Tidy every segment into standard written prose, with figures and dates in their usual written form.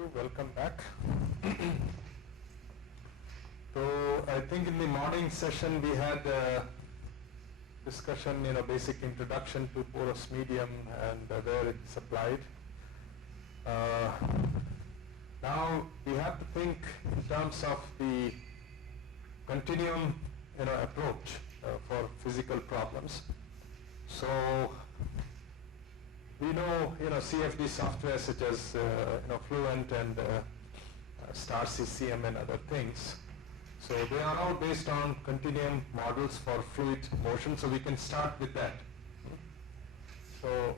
you. Welcome back. So I think in the morning session we had a discussion, basic introduction to porous medium and where it's applied. Now we have to think in terms of the continuum, approach for physical problems. So we know, CFD software such as, Fluent and Star CCM and other things. So they are all based on continuum models for fluid motion. So we can start with that. So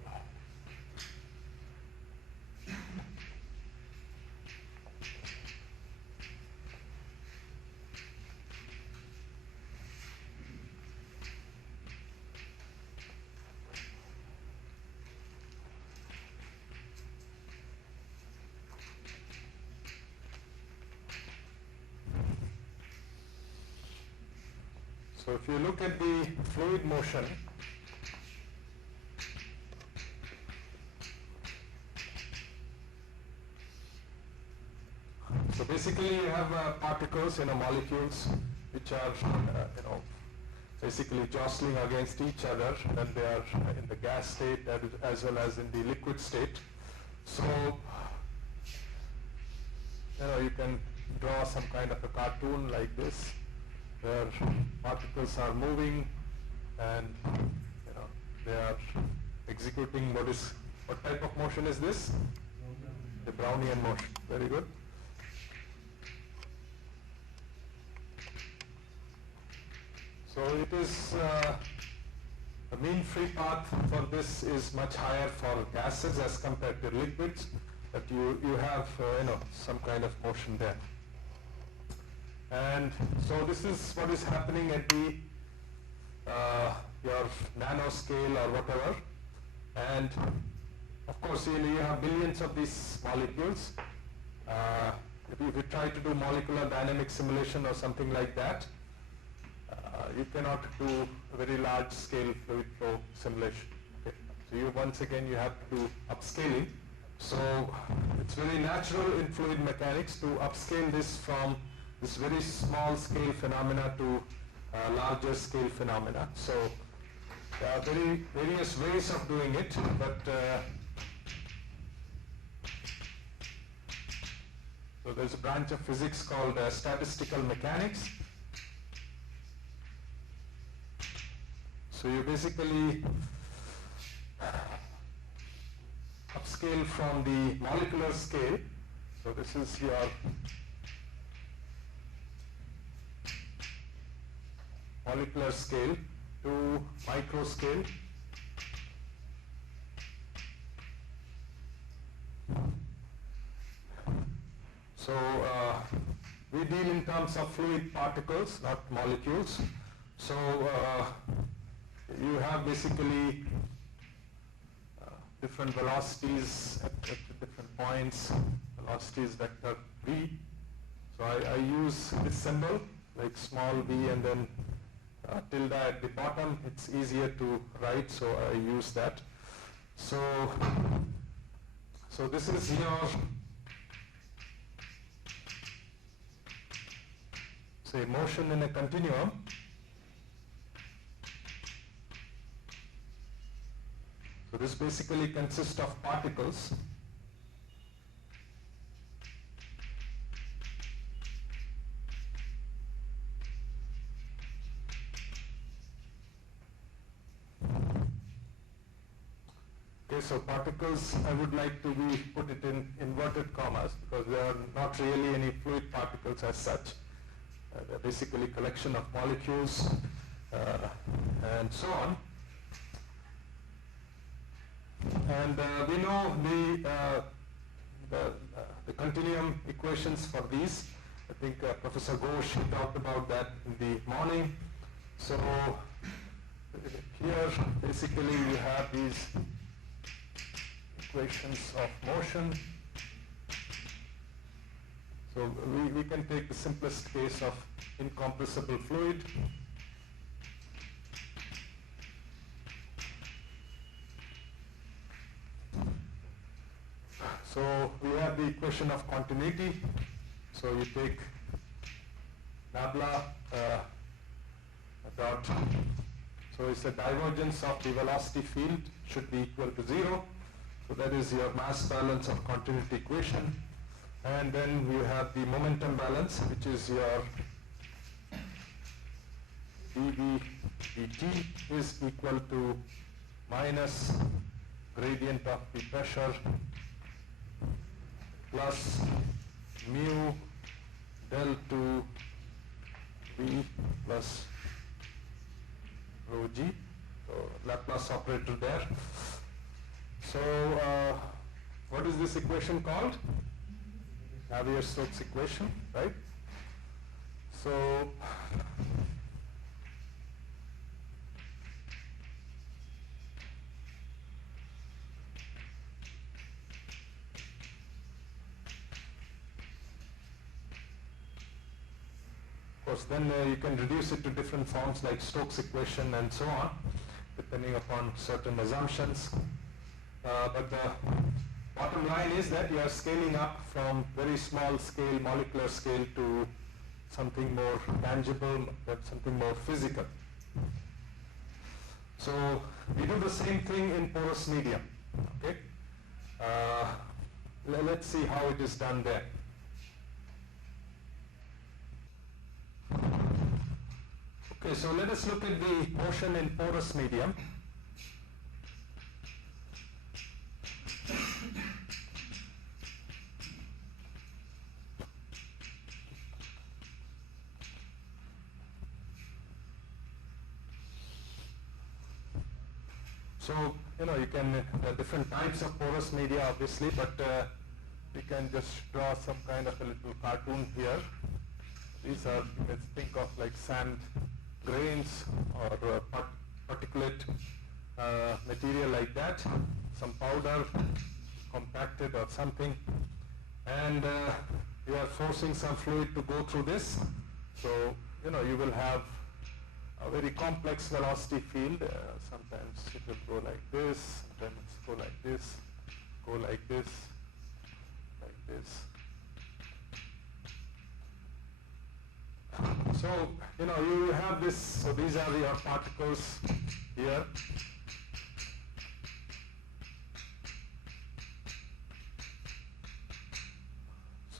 So if you look at the fluid motion, so basically you have particles, molecules which are, basically jostling against each other when they are in the gas state as well as in the liquid state. So, you can draw some kind of a cartoon like this, where particles are moving and they are executing what type of motion is this? The Brownian motion. Very good. So it is the mean free path for this is much higher for gases as compared to liquids, but you have some kind of motion there. And so this is what is happening at the your nanoscale or whatever. And of course, you have billions of these molecules. If you try to do molecular dynamic simulation or something like that, you cannot do a very large scale fluid flow simulation. Okay. So once again you have to do upscaling. So it's very natural in fluid mechanics to upscale this from this very small scale phenomena to larger scale phenomena. So there are various ways of doing it, but so there's a branch of physics called statistical mechanics. So you basically upscale from the molecular scale. So this is your molecular scale to micro scale. So we deal in terms of fluid particles, not molecules. So you have basically different velocities at different points. Velocity is vector v. So I use this symbol like small v and then tilde at the bottom. It's easier to write, so I use that. So this is your, say, motion in a continuum. So this basically consists of particles. Okay, so particles, I would like to put it in inverted commas because there are not really any fluid particles as such. They're basically collection of molecules and so on. And we know the continuum equations for these. I think Professor Ghosh talked about that in the morning. So here basically we have these equations of motion. So we can take the simplest case of incompressible fluid. So we have the equation of continuity. So you take nabla dot, so it's the divergence of the velocity field should be equal to 0. So that is your mass balance of continuity equation. And then you have the momentum balance, which is your dv dt is equal to minus gradient of the pressure plus mu del to v plus rho g. So Laplace operator there. So what is this equation called? Navier-Stokes equation, right? So of course, then you can reduce it to different forms like Stokes equation and so on, depending upon certain assumptions. But the bottom line is that you are scaling up from very small scale, molecular scale, to something more tangible, something more physical. So we do the same thing in porous medium. Okay. Let's see how it is done there. Okay, so let us look at the motion in porous medium. So, you can, different types of porous media obviously, but we can just draw some kind of a little cartoon here. These are, let's think of like sand grains or particulate material like that, some powder compacted or something, and you are forcing some fluid to go through this. So, you will have a very complex velocity field. Sometimes it will go like this, sometimes go like this, go like this, like this. So, you have this, so these are your particles here.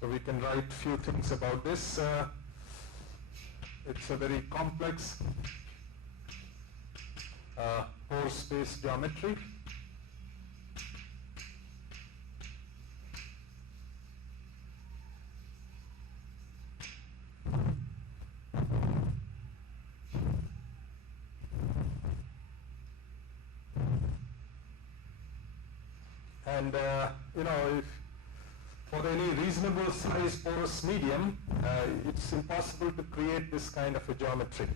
So we can write few things about this. It's a very complex pore space geometry. And if for any reasonable size porous medium, it's impossible to create this kind of a geometry.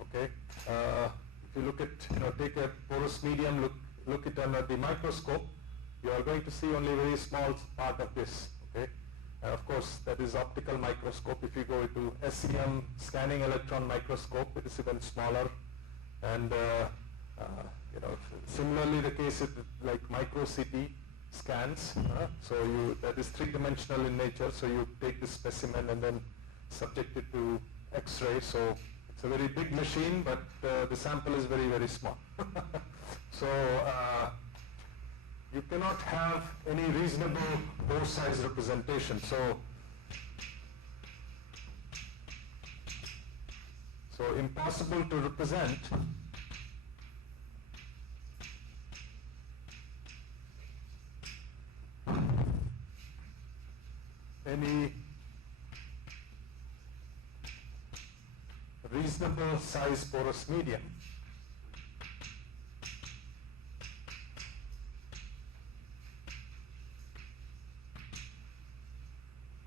Okay, if you look at, take a porous medium, look it under the microscope, you are going to see only a very small part of this. Okay, and of course that is optical microscope. If you go to SEM, scanning electron microscope, it is even smaller. And similarly the case is like micro CT scans. So that is three-dimensional in nature. So you take this specimen and then subject it to X-ray. So it's a very big machine, but the sample is very, very small. So you cannot have any reasonable pore size representation. So impossible to represent any reasonable size porous medium.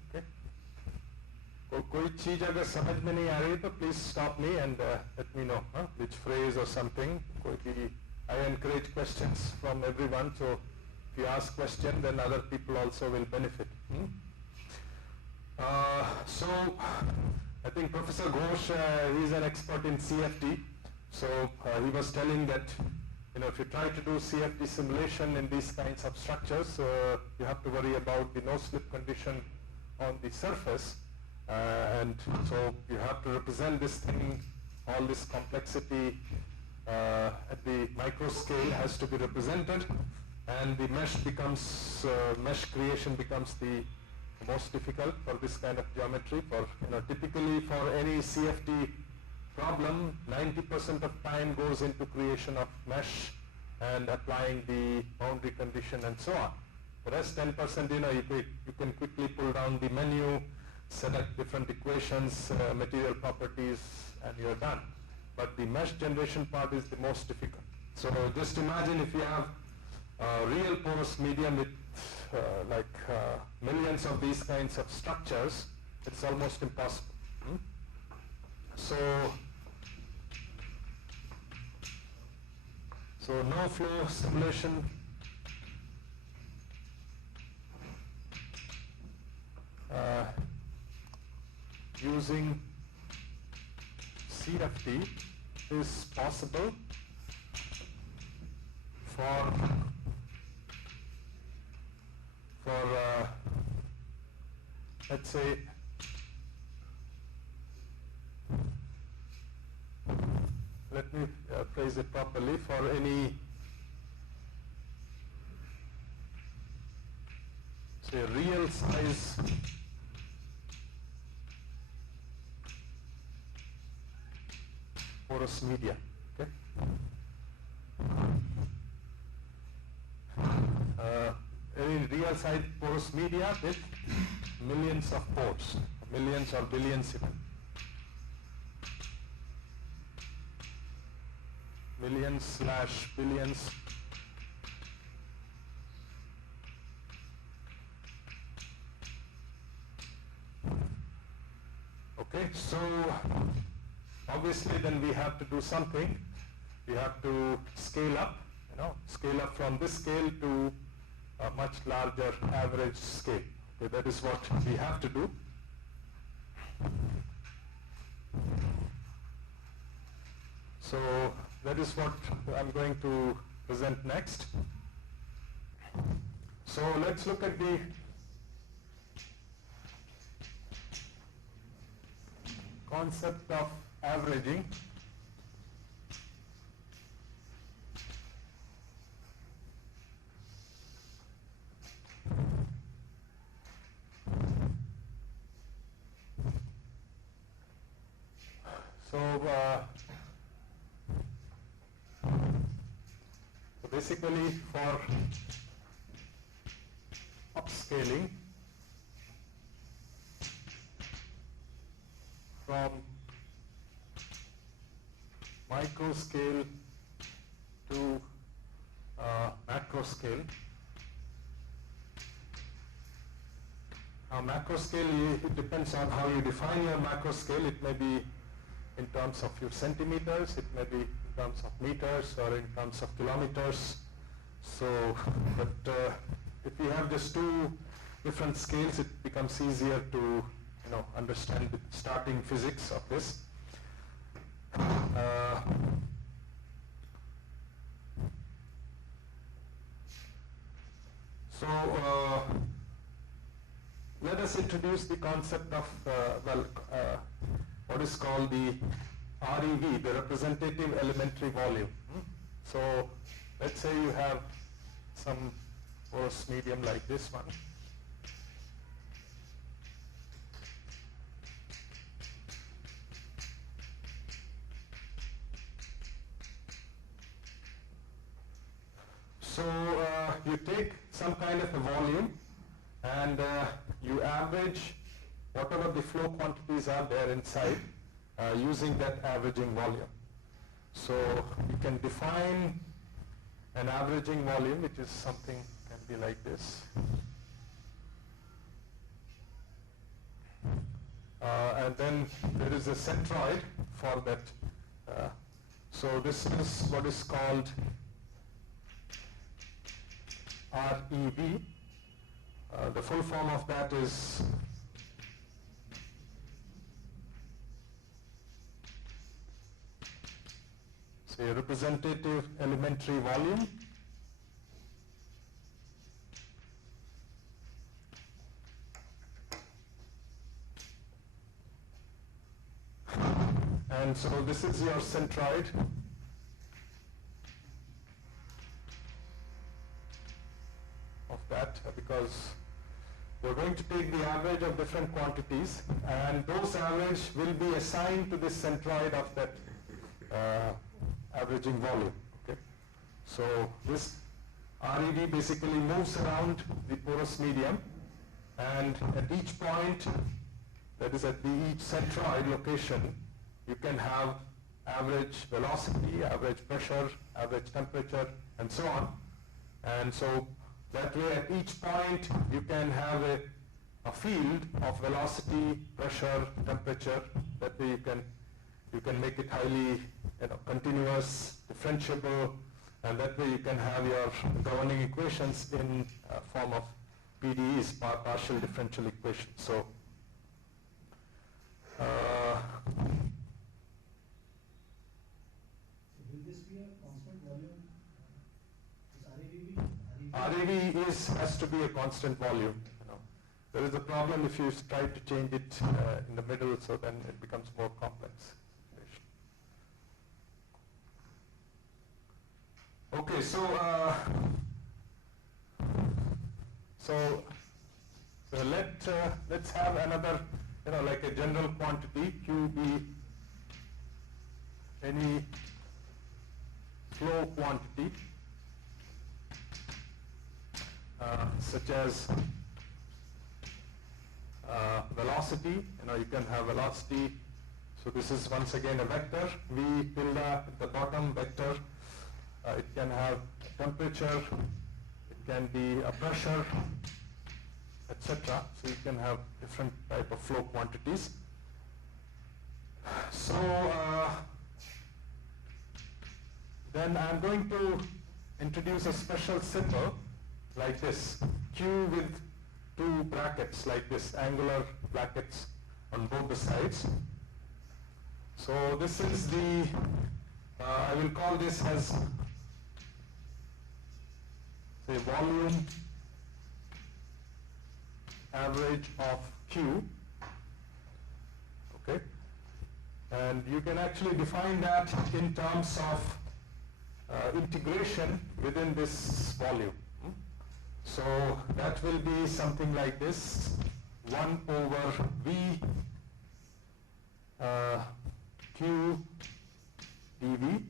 Okay. कोई चीज अगर समझ में नहीं आ रही तो please stop me and let me know which phrase or something. I encourage questions from everyone, so if you ask question, then other people also will benefit. So I think Professor Ghosh, he is an expert in CFD. So he was telling that if you try to do CFD simulation in these kinds of structures, you have to worry about the no-slip condition on the surface, and so you have to represent this thing, all this complexity at the micro scale has to be represented, and the mesh creation becomes the most difficult for this kind of geometry. For typically for any CFD problem, 90% of time goes into creation of mesh and applying the boundary condition and so on. The rest 10%, you can quickly pull down the menu, select different equations, material properties, and you're done. But the mesh generation part is the most difficult. So just imagine if you have a real porous medium with millions of these kinds of structures, it's almost impossible. So no flow simulation using CFD is possible for let's say let me phrase it properly, for any say real size porous media. Okay. Any real size porous media with millions of pores, millions or billions even. Millions/billions. Okay, so obviously then we have to do something. We have to scale up, scale up from this scale to a much larger average scale. Okay, that is what we have to do. So that is what I'm going to present next. So let's look at the concept of averaging. So basically for upscaling from micro scale to macro scale. Now macro scale, it depends on how you define your macro scale. It may be in terms of few centimeters, it may be in terms of meters or in terms of kilometers. So, but if we have just two different scales, it becomes easier to understand the starting physics of this. Let us introduce the concept of what is called the REV, the representative elementary volume. So let's say you have some porous medium like this one. So you take some kind of a volume and you average whatever the flow quantities are there inside using that averaging volume. So you can define an averaging volume, which is something can be like this. And then there is a centroid for that. So this is what is called REV. The full form of that is say representative elementary volume. And so this is your centroid. Of that, because we're going to take the average of different quantities, and those average will be assigned to this centroid of that averaging volume. Okay, so this REV basically moves around the porous medium, and at each point, that is at each centroid location, you can have average velocity, average pressure, average temperature, and so on. And so that way at each point you can have a field of velocity, pressure, temperature. That way you can make it highly continuous, differentiable, and that way you can have your governing equations in form of PDEs, partial differential equations. So will this be a constant volume? REV has to be a constant volume. There is a problem if you try to change it in the middle, so then it becomes more complex. Okay, so let's have another, like a general quantity, Q be any flow quantity, such as velocity. You can have velocity. So this is once again a vector, V tilde at the bottom, vector. It can have temperature, it can be a pressure, etc. So you can have different type of flow quantities. So then I'm going to introduce a special symbol like this, Q with two brackets like this, angular brackets on both the sides. So this is the, I will call this as, say, volume average of Q. Okay, and you can actually define that in terms of integration within this volume. So that will be something like this, 1 over V Q dV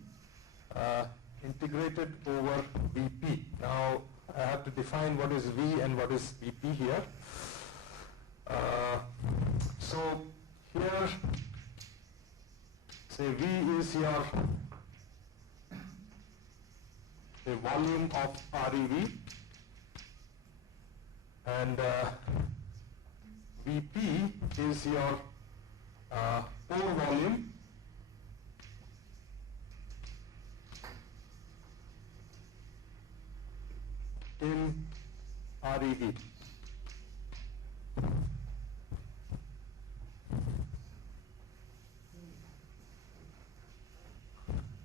integrated over Vp. Now I have to define what is V and what is Vp here. So here, say V is your the volume of REV, and Vp is your pore volume, in REV.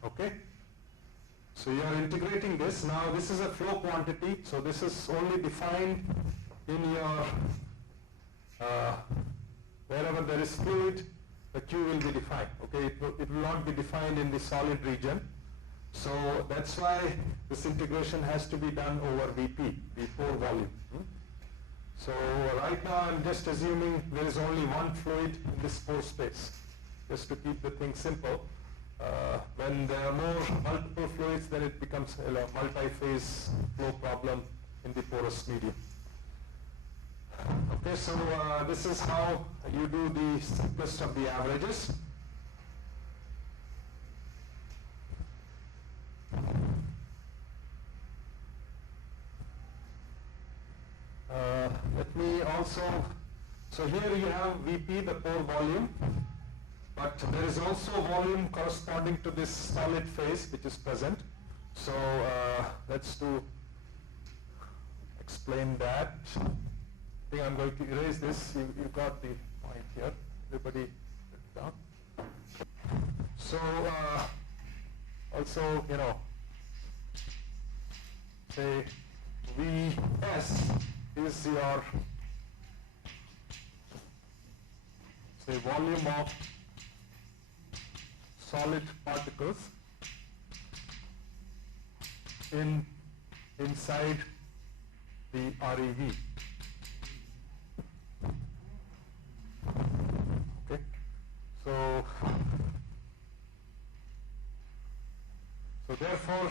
Okay? So you are integrating this. Now this is a flow quantity, so this is only defined in your, wherever there is fluid, the Q will be defined. Okay, it will not be defined in the solid region. So that's why this integration has to be done over Vp, the pore volume. So right now I'm just assuming there is only one fluid in this pore space, just to keep the thing simple. When there are multiple fluids, then it becomes a multi-phase flow problem in the porous medium. Okay, so this is how you do the simplest of the averages. Let me also, so here you have Vp, the pore volume, but there is also volume corresponding to this solid phase which is present. So let's explain that. I think I'm going to erase this. You got the point here. Everybody put it down. So also, say Vs is your, say, volume of solid particles inside the ReV. Okay, so therefore,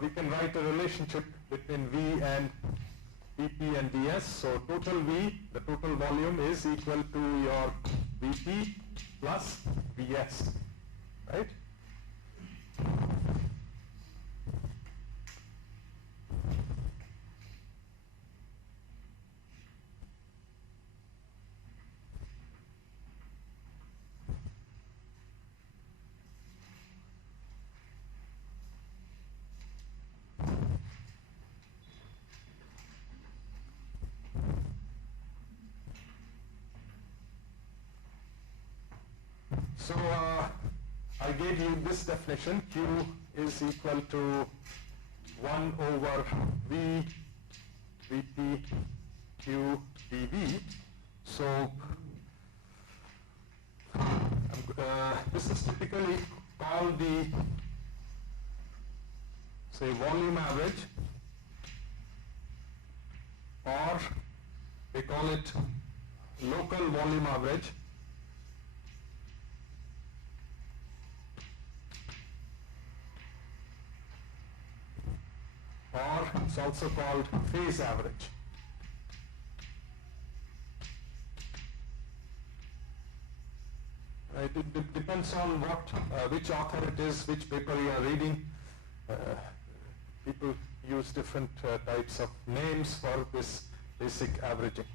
we can write a relationship between V and Vp and ds. So total V, the total volume, is equal to your Vp plus Vs, right? So I gave you this definition. Q is equal to 1 over V Vp Q dV. So this is typically called the, say, volume average, or they call it local volume average, or it's also called phase average. It depends on which author it is, which paper you are reading. People use different types of names for this basic averaging.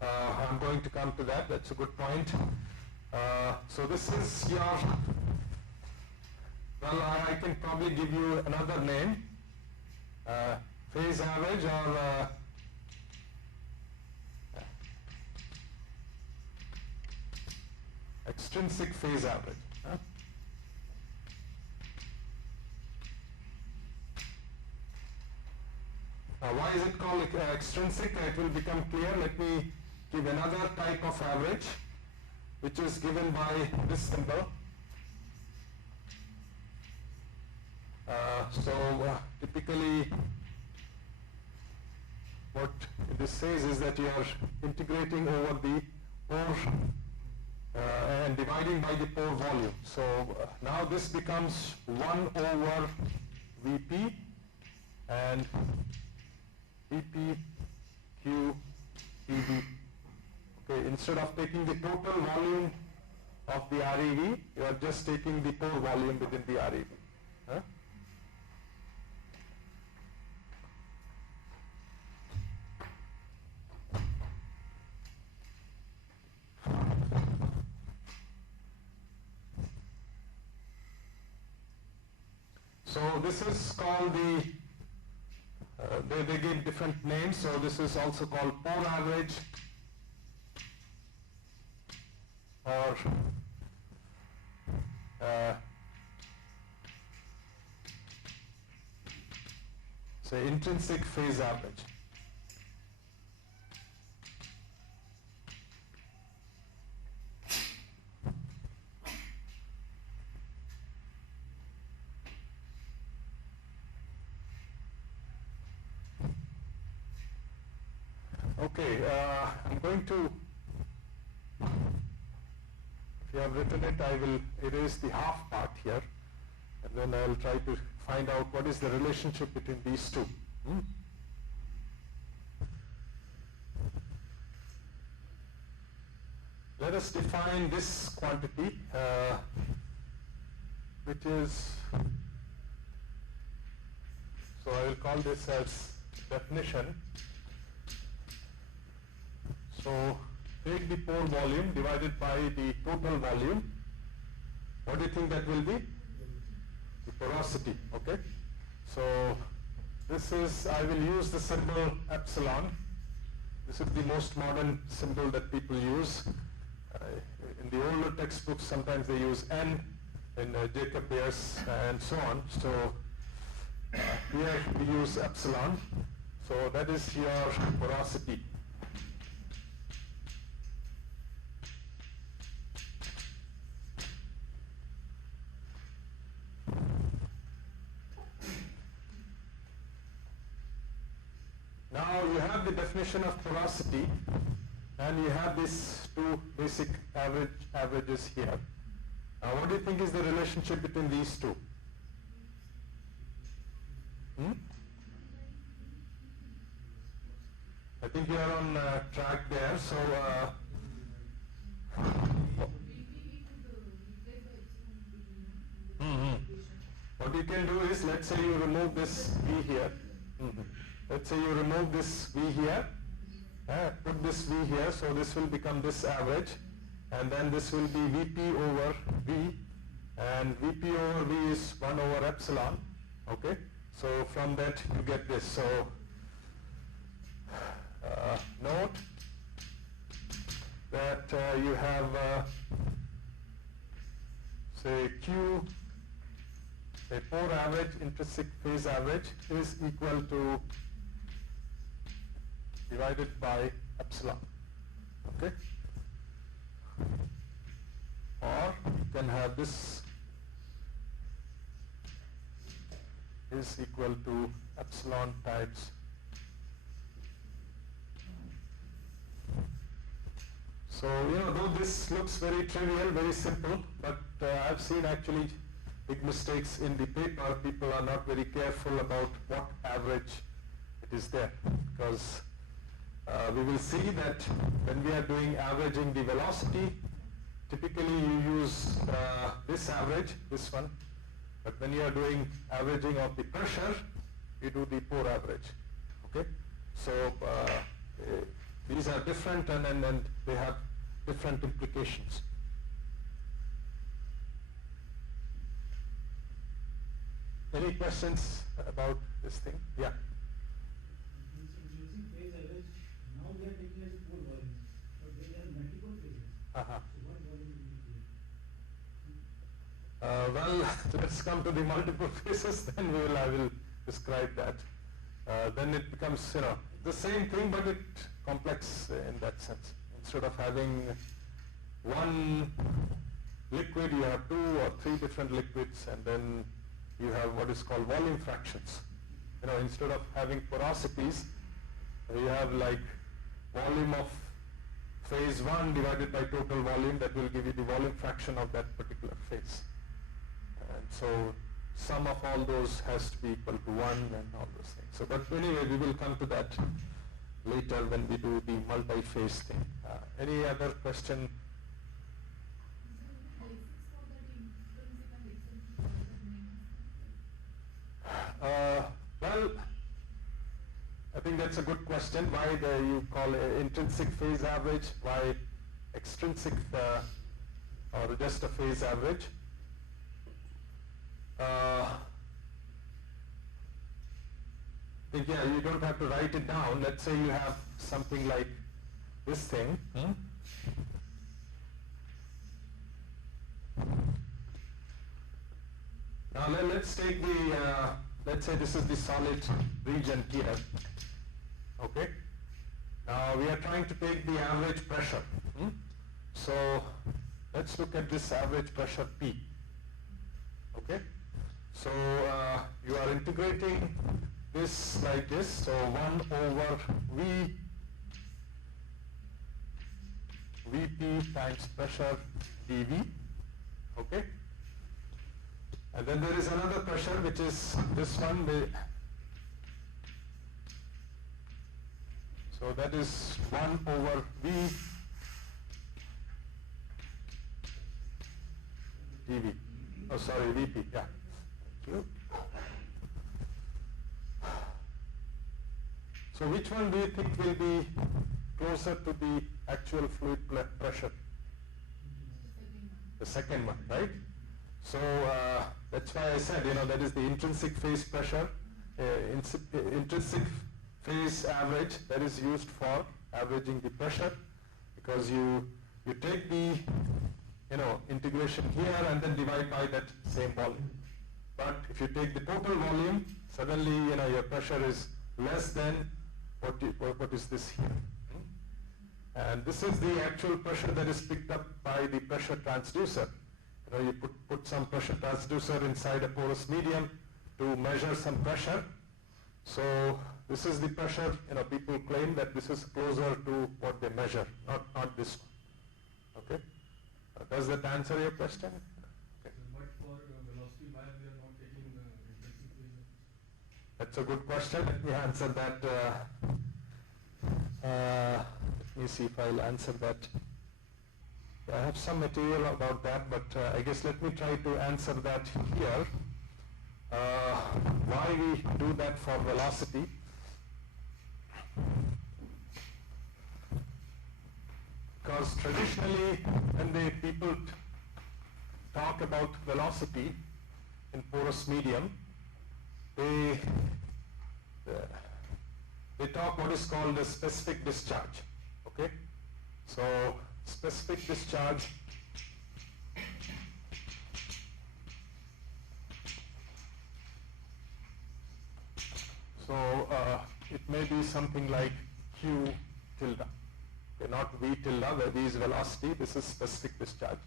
I'm going to come to that. That's a good point. So this is your, well, I can probably give you another name, phase average, or extrinsic phase average. Now, why is it called extrinsic? It will become clear. Let me give another type of average, which is given by this symbol. Typically, what this says is that you are integrating over the pore and dividing by the pore volume. So now this becomes 1 over Vp and Vp Q dV. Okay, instead of taking the total volume of the ReV, you are just taking the pore volume within the ReV. Huh? So this is called the, they give different names, so this is also called pore average, or say intrinsic phase average. Okay, I'm going to, if you have written it, I will erase the half part here, and then I will try to find out what is the relationship between these two. Let us define this quantity, which is, so I will call this as definition. So take the pore volume divided by the total volume. What do you think that will be? The porosity, okay? So this is, I will use the symbol epsilon. This is the most modern symbol that people use. In the older textbooks, sometimes they use N. in Jacob Beers and so on. So here we use epsilon. So that is your porosity. Now you have the definition of porosity, and you have these two basic averages here. Now what do you think is the relationship between these two? I think you are on track there. So what you can do is, let's say you remove this V here. Let's say you remove this V here, put this V here, so this will become this average, and then this will be Vp over V, and Vp over V is 1 over epsilon, okay? So from that you get this. So note that you have, say Q, say pore average, intrinsic phase average is equal to divided by epsilon, okay? Or you can have this is equal to epsilon times. So, though this looks very trivial, very simple, but I've seen actually big mistakes in the paper. People are not very careful about what average it is there, because we will see that when we are doing averaging the velocity, typically you use this average, this one, but when you are doing averaging of the pressure, you do the pore average, okay? So these are different, and they have different implications. Any questions about this thing? Yeah. Intrinsic phase average, now we are taking as 4 volumes, but there are multiple phases. So what volume will be? Well, let's come to the multiple phases, then I will describe that. Then it becomes, the same thing, but it complex in that sense. Instead of having one liquid, you have 2 or 3 different liquids, and then you have what is called volume fractions. Instead of having porosities, you have like volume of phase 1 divided by total volume. That will give you the volume fraction of that particular phase. And so sum of all those has to be equal to 1 and all those things. So, but anyway, we will come to that later when we do the multi-phase thing. Any other question? Well, I think that's a good question. Why you call intrinsic phase average? Why extrinsic or just a phase average? I think, yeah, you don't have to write it down. Let's say you have something like this thing. Now let's take the, let's say this is the solid region here. Okay. Now we are trying to take the average pressure. So let's look at this average pressure P. Okay. So you are integrating this like this. So 1 over Vp times pressure dV. Okay. And then there is another pressure, which is this one. So that is 1 over V dV. Oh, sorry, Vp. Yeah. Thank you. So which one do you think will be closer to the actual fluid pressure? The second one, right? So that's why I said, that is the intrinsic phase pressure, intrinsic phase average that is used for averaging the pressure, because you take the integration here and then divide by that same volume. But if you take the total volume, suddenly your pressure is less than what is this here. And this is the actual pressure that is picked up by the pressure transducer. You put some pressure transducer inside a porous medium to measure some pressure. So this is the pressure, people claim that this is closer to what they measure, not this one. Okay? Does that answer your question? Okay. But for velocity, why we are not taking reflexive phase? That's a good question. Let me answer that. Let me see if I'll answer that. I have some material about that, but I guess let me try to answer that here. Why we do that for velocity? Because traditionally, when people talk about velocity in porous medium, they talk what is called a specific discharge. Okay, so specific discharge it may be something like Q tilde. Okay, not V tilde, where V is velocity, this is specific discharge.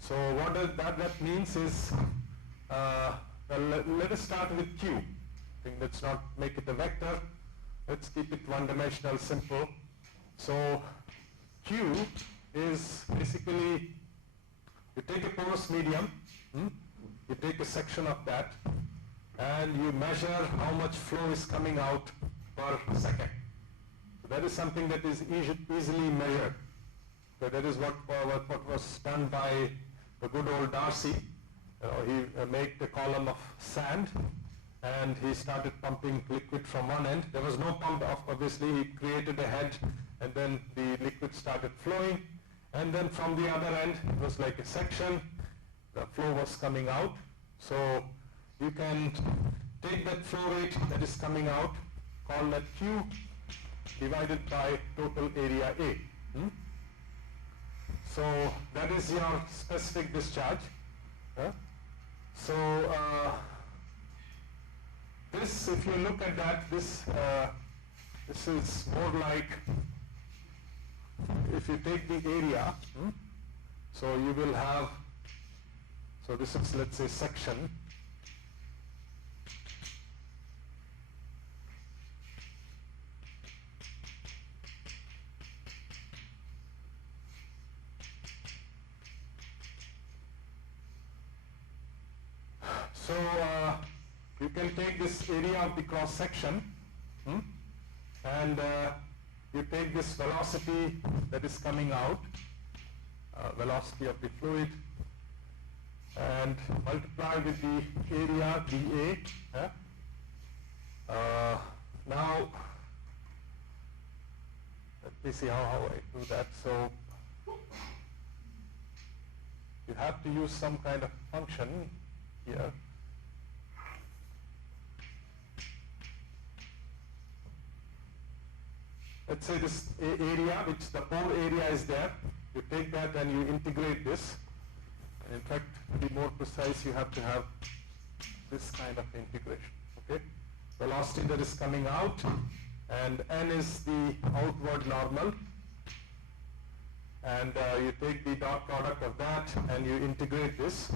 So what that means is, let us start with Q. I think let's not make it a vector. Let's keep it one-dimensional, simple. So Q is basically, you take a porous medium, you take a section of that, and you measure how much flow is coming out per second. So that is something that is easily measured. So that is what was done by the good old Darcy. He made a column of sand, and he started pumping liquid from one end. There was no pump, obviously. He created a head, and then the liquid started flowing. And then from the other end, it was like a section. The flow was coming out. So you can take that flow rate that is coming out, call that Q, divided by total area A. So that is your specific discharge. So this, if you look at that, this is more like, if you take the area, so you will have, so this is, let's say, section. So you can take this area of the cross section, and you take this velocity that is coming out, velocity of the fluid, and multiply with the area dA. Now let me see how I do that. So you have to use some kind of function here. Let's say this area, which the pore area is there, you take that and you integrate this. In fact, to be more precise, you have to have this kind of integration. Okay, velocity that is coming out, and n is the outward normal, and you take the dot product of that and you integrate this.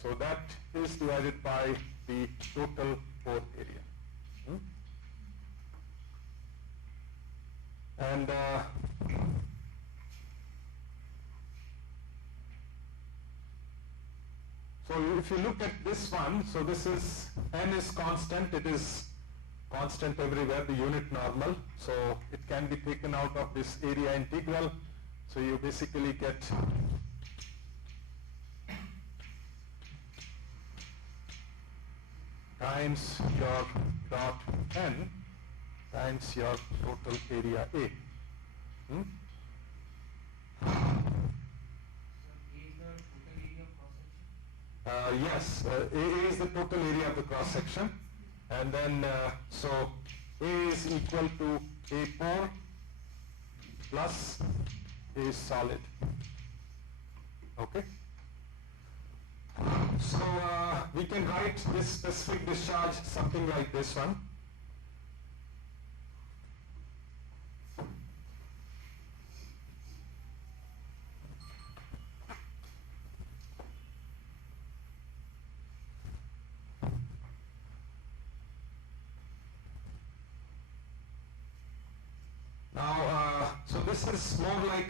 So that is divided by the total pore area. And so if you look at this one, so this is, n is constant, it is constant everywhere, the unit normal, so it can be taken out of this area integral, so you basically get times your dot n times your total area A. Yes, A is the total area of the cross section, and then so A is equal to A pore plus A solid. Okay. So we can write this specific discharge something like this one. Now, so this is more like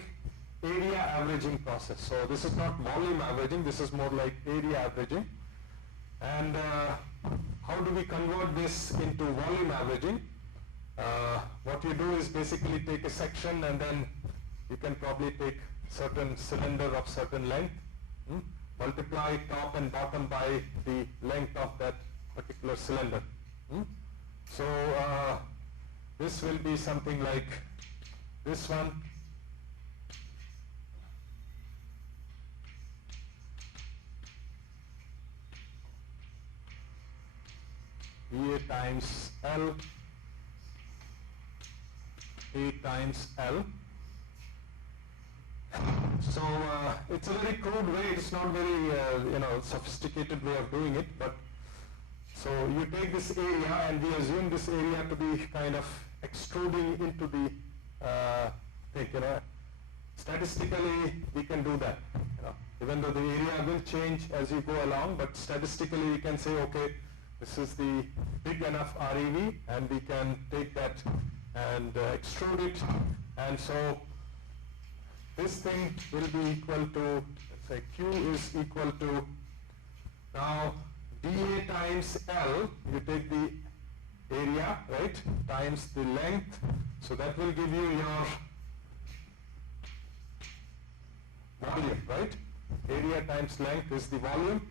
area averaging process. So this is not volume averaging, this is more like area averaging. And how do we convert this into volume averaging? What you do is basically take a section and then you can probably take certain cylinder of certain length, multiply top and bottom by the length of that particular cylinder. So this will be something like this one. VA times L, A times L. So it's a very crude way, it's not very sophisticated way of doing it, but so you take this area and we assume this area to be kind of extruding into the thing, statistically we can do that, even though the area will change as you go along, but statistically we can say, okay, this is the big enough REV and we can take that and extrude it, and so this thing will be equal to, let's say Q is equal to, now dA times L, you take the area, right, times the length, so that will give you your volume, right? Area times length is the volume,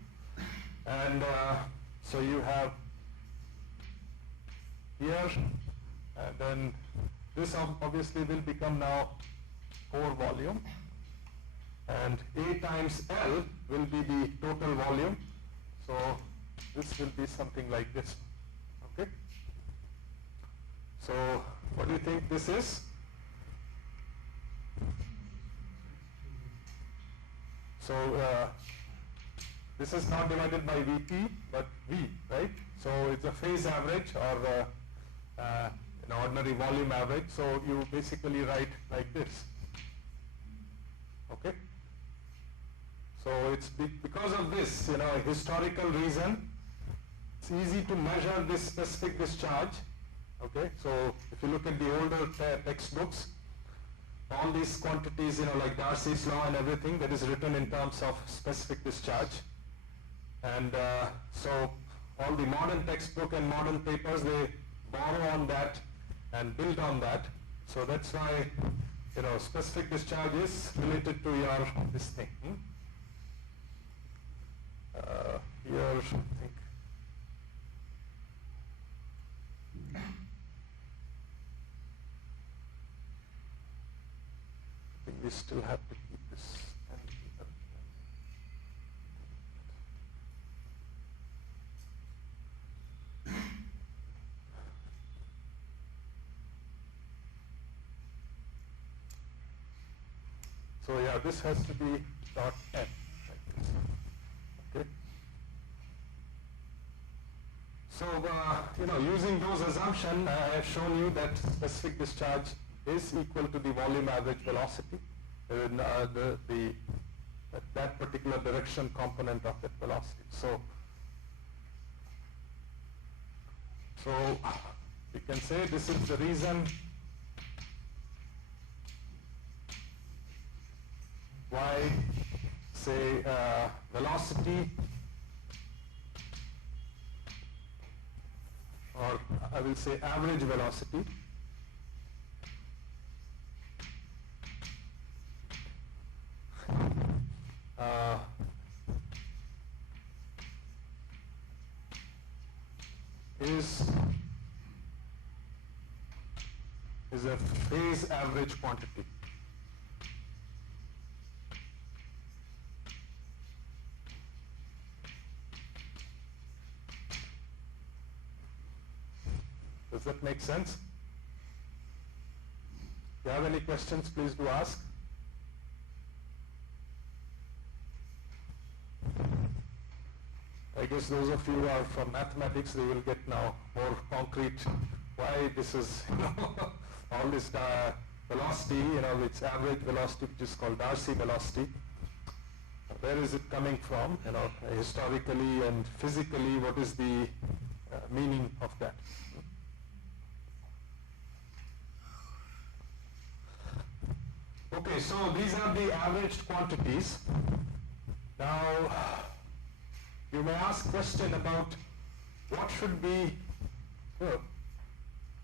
and so you have here, and then this obviously will become now core volume, and A times L will be the total volume, so this will be something like this, okay? So what do you think this is? So this is not divided by Vp but V, right? So it's a phase average or an ordinary volume average, so you basically write like this, okay? So it's because of this, a historical reason, it's easy to measure this specific discharge, okay? So if you look at the older textbooks, all these quantities, like Darcy's law and everything, that is written in terms of specific discharge. And so all the modern textbook and modern papers, they borrow on that and build on that. So that's why, specific discharge is related to your, this thing. Here, I think we still have to keep this. So yeah, this has to be dot n, like this. Okay. So using those assumptions, I have shown you that specific discharge is equal to the volume average velocity, that particular direction component of that velocity. So we can say this is the reason why, say, velocity, or I will say average velocity, is a phase average quantity. Does that make sense? If you have any questions, please do ask. I guess those of you who are from mathematics, they will get now more concrete why this is, all this velocity, its average velocity, which is called Darcy velocity. Where is it coming from, historically and physically, what is the meaning of that? Okay, so these are the averaged quantities. Now, you may ask question about what should be,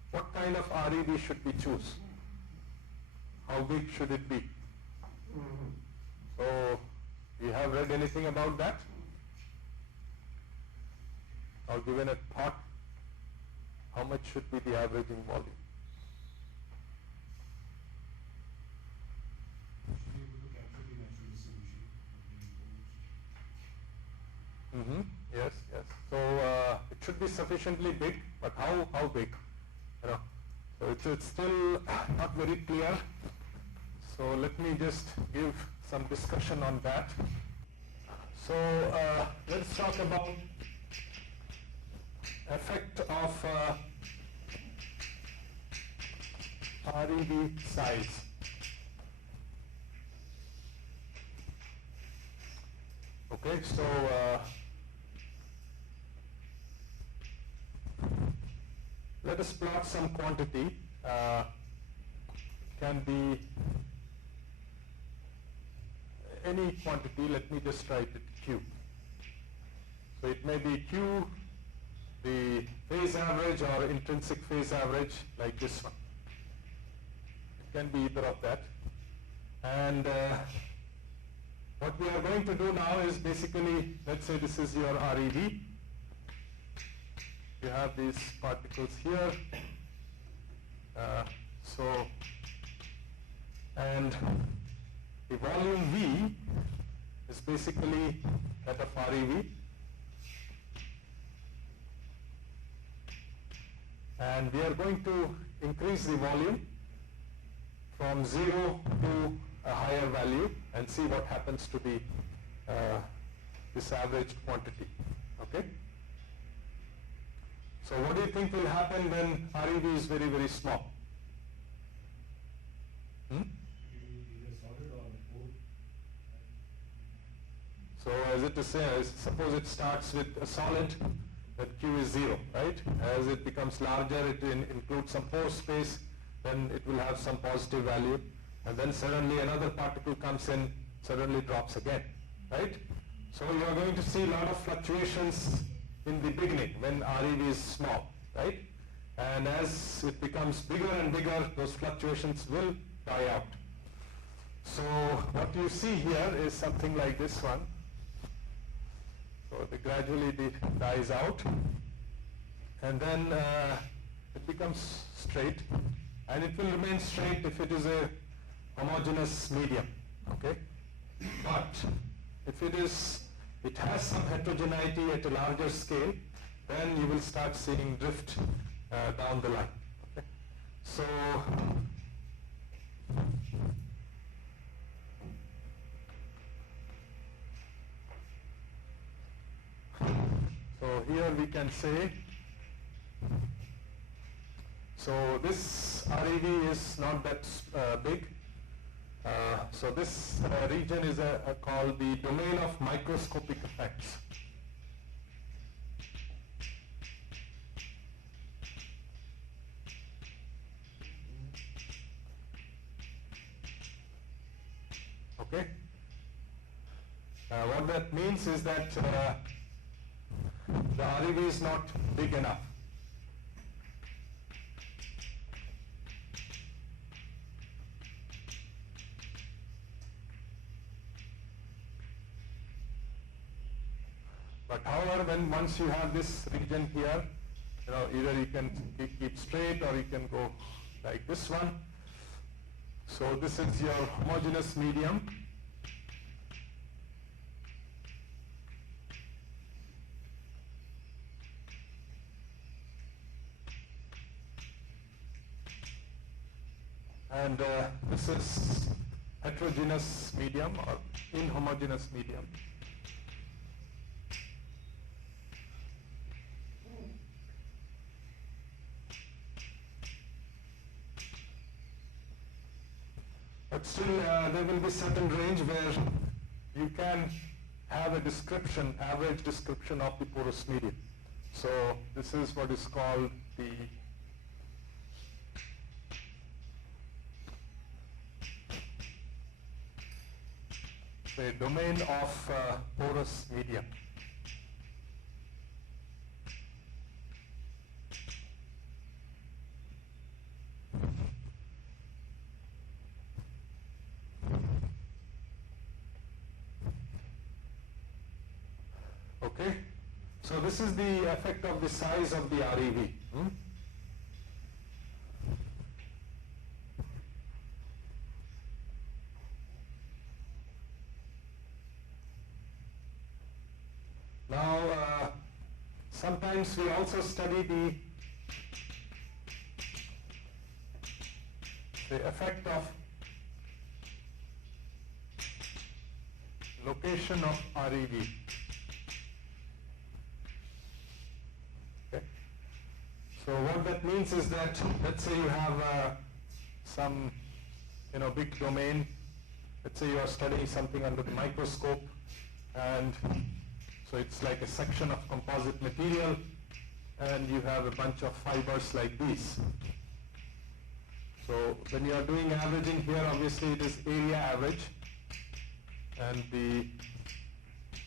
what kind of REV should we choose? How big should it be? So, you have read anything about that? Or given a thought, how much should be the averaging volume? Yes, yes. So it should be sufficiently big, but how big? So it's still not very clear. So let me just give some discussion on that. So let's talk about effect of REV size. Okay, so let us plot some quantity. Can be any quantity. Let me just write it Q. So it may be Q, the phase average or intrinsic phase average, like this one. It can be either of that. And what we are going to do now is basically, let's say this is your REV. You have these particles here. And the volume V is basically that of REV. And we are going to increase the volume from 0 to a higher value and see what happens to the this averaged quantity. Okay? So what do you think will happen when REV is very, very small? So as it is saying, suppose it starts with a solid, that Q is 0, right? As it becomes larger, it includes some pore space, then it will have some positive value, and then suddenly another particle comes in, suddenly drops again, right? So you are going to see a lot of fluctuations in the beginning when REV is small, right? And as it becomes bigger and bigger, those fluctuations will die out. So what you see here is something like this one. So gradually it dies out, and then it becomes straight, and it will remain straight if it is a homogeneous medium, okay? But if it has some heterogeneity at a larger scale, then you will start seeing drift down the line. Okay? So here we can say, so this REV is not that big. So this region is called the domain of microscopic effects. Okay? What that means is that the REV is not big enough. But however, once you have this region here, either you can keep straight or you can go like this one. So this is your homogeneous medium. And this is heterogeneous medium or inhomogeneous medium. But still, there will be certain range where you can have a description, average description of the porous medium. So this is what is called the domain of porous medium. Okay, so this is the effect of the size of the REV. Now, sometimes we also study the effect of location of REV. Okay. So what that means is that, let's say you have some, big domain. Let's say you are studying something under the microscope, and so it's like a section of composite material, and you have a bunch of fibers like these. So when you are doing averaging here, obviously it is area average, and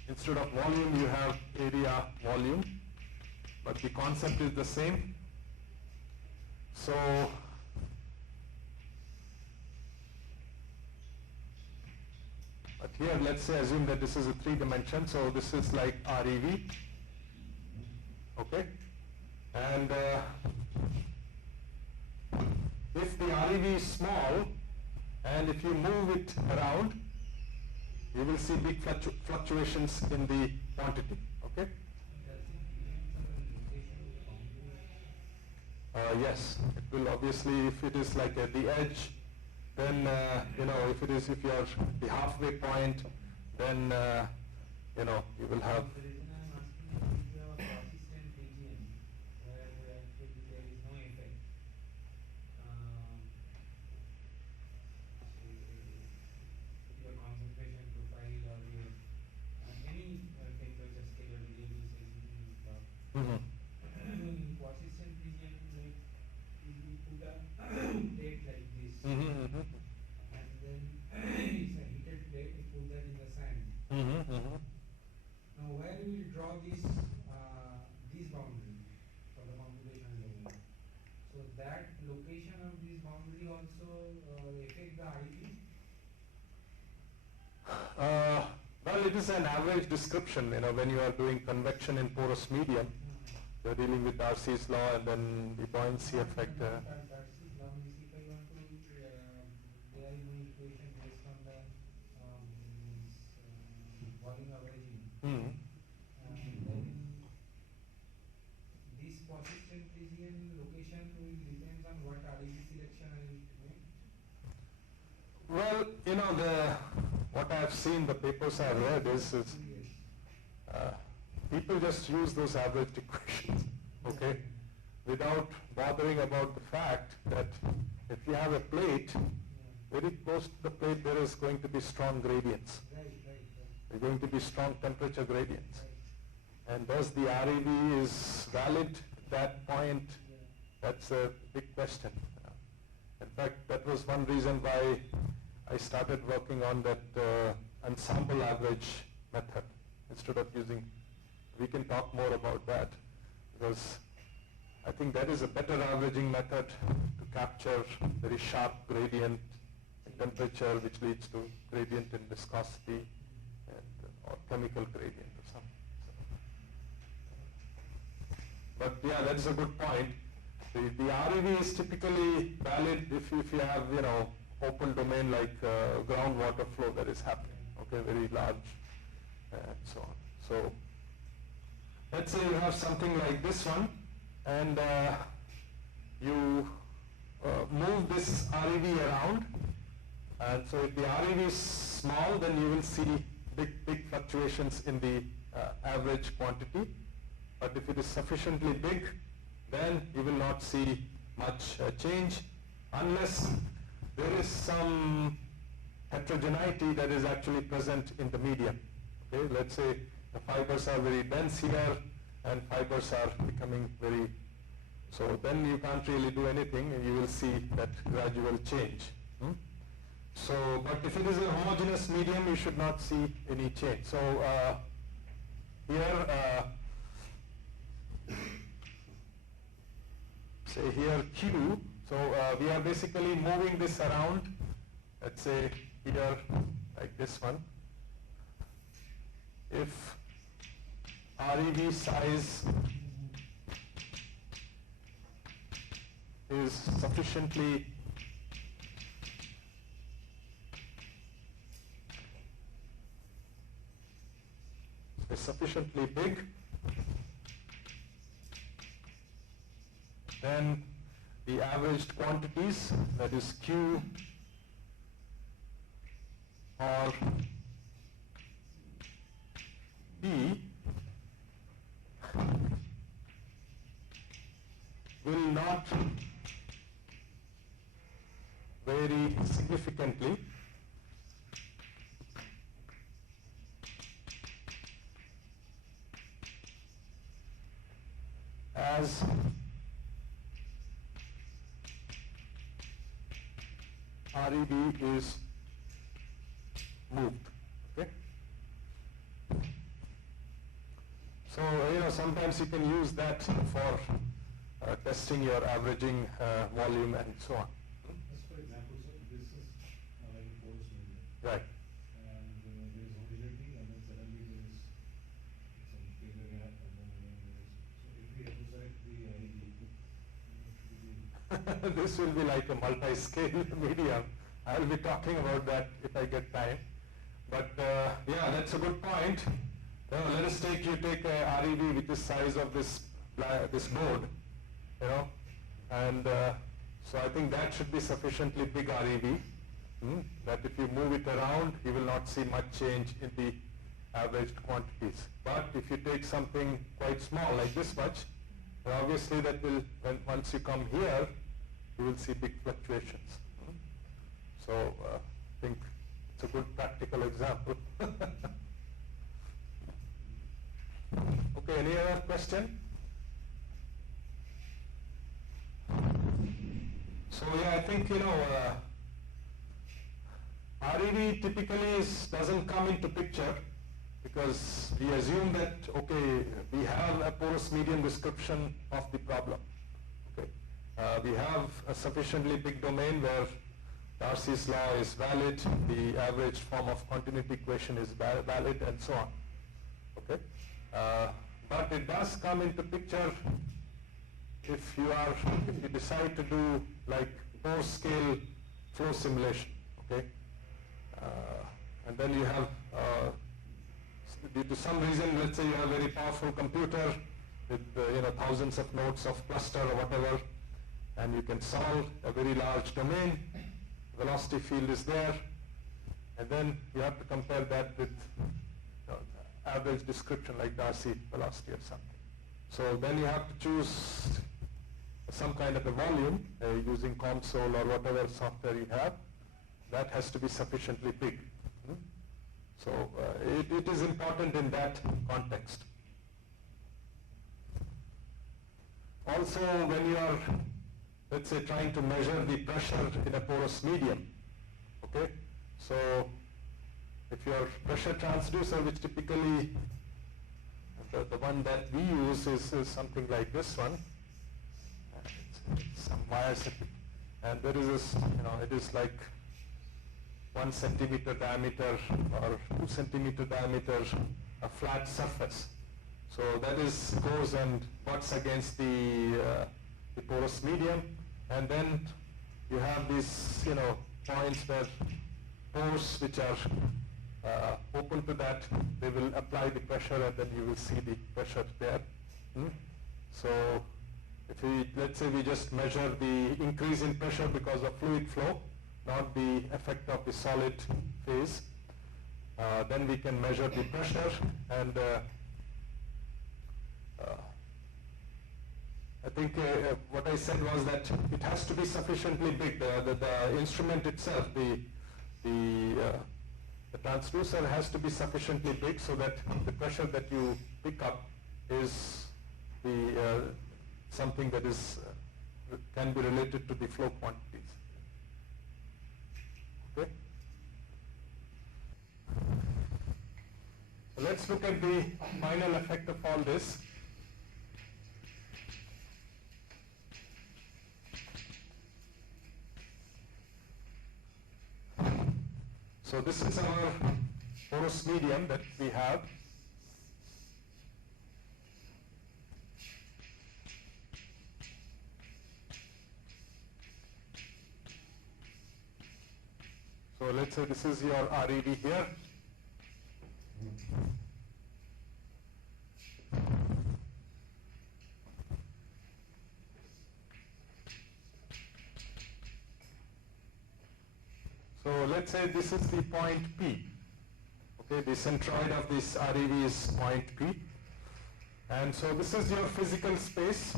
instead of volume you have area volume, but the concept is the same. So but here let's say assume that this is a 3-dimension, so this is like REV, okay, and if the REV is small and if you move it around, you will see big fluctuations in the quantity, okay. Yes, it will obviously, if it is like at the edge, then if you are the halfway point, then you will have. The reason I'm asking is your persistent region where actually there is no effect. Your concentration profile or your any temperature scale or variable sensitivity stuff. In persistent region, like if you put a plate like this, and then it's a heated plate, you put that in the sand. Now, where we will draw this boundary for the computation level. So that location of this boundary also affect the REV. Well, it is an average description. When you are doing convection in porous medium, you're dealing with Darcy's law and then the buoyancy effect. Darcy's law means if I want to derive my equation based on the volume averaging, then this persistent region location will depend on what REV selection I will make. Well, what I have seen, the papers I have read is people just use those average equations, okay, without bothering about the fact that if you have a plate, very close to the plate there is going to be strong gradients. Right. There are going to be strong temperature gradients. And thus the REV is valid at that point. That's a big question. In fact, that was one reason why I started working on that ensemble average method instead of using. We can talk more about that because I think that is a better averaging method to capture very sharp gradient in temperature, which leads to gradient in viscosity or chemical gradient or something. But yeah, that's a good point. The REV is typically valid if you have open domain like groundwater flow that is happening, okay, very large and so on. So let's say you have something like this one, and you move this REV around, and so if the REV is small, then you will see big fluctuations in the average quantity. But if it is sufficiently big, then you will not see much change unless there is some heterogeneity that is actually present in the medium. Okay, let's say the fibers are very dense here and fibers are becoming very, so then you can't really do anything and you will see that gradual change. So, but if it is a homogeneous medium, you should not see any change. So here, say here Q, so we are basically moving this around, let's say here like this one. If REV size is sufficiently big, then the averaged quantities, that is Q or P, will not vary significantly as REV is moved. Okay. So sometimes you can use that for testing your averaging volume and so on. Just for example, sir, this is like a porous medium. Right. And there is homogeneity, and then suddenly there is some failure gap, and then again there is. So if we have to select the This will be like a multi-scale medium. I'll be talking about that if I get time. But yeah, that's a good point. Let us take you take a REV with the size of this board, and so I think that should be sufficiently big REV. That if you move it around, you will not see much change in the averaged quantities. But if you take something quite small, like this much, obviously that will, once you come here, you will see big fluctuations. So I think it's a good practical example. Okay, any other question? So yeah, I think REV typically doesn't come into picture because we assume that, okay, we have a porous medium description of the problem. Okay, we have a sufficiently big domain where Darcy's law is valid, the average form of continuity equation is valid, and so on. Okay, but it does come into picture if you decide to do like pore scale flow simulation. Okay, and then you have due to some reason, let's say you have a very powerful computer with thousands of nodes of cluster or whatever, and you can solve a very large domain. Velocity field is there, and then you have to compare that with average description like Darcy velocity or something. So then you have to choose some kind of a volume using COMSOL or whatever software you have. That has to be sufficiently big. So it is important in that context. Also, when you are, let's say, trying to measure the pressure in a porous medium, okay? So if your pressure transducer, which typically, the one that we use is something like this one, it's some wires, and there is this, it is like 1 centimeter diameter or 2 centimeter diameter, a flat surface. So that goes and butts against the porous medium, and then you have these points where pores which are open to that, they will apply the pressure, and then you will see the pressure there. So if let's say we just measure the increase in pressure because of fluid flow, not the effect of the solid phase, then we can measure the pressure, and I think what I said was that it has to be sufficiently big. The instrument itself, the the transducer has to be sufficiently big so that the pressure that you pick up is something that is can be related to the flow quantities. Okay. So let's look at the final effect of all this. So this is our porous medium that we have. So let's say this is your RED here. So let's say this is the point P. Okay, the centroid of this RED is point P. And so this is your physical space.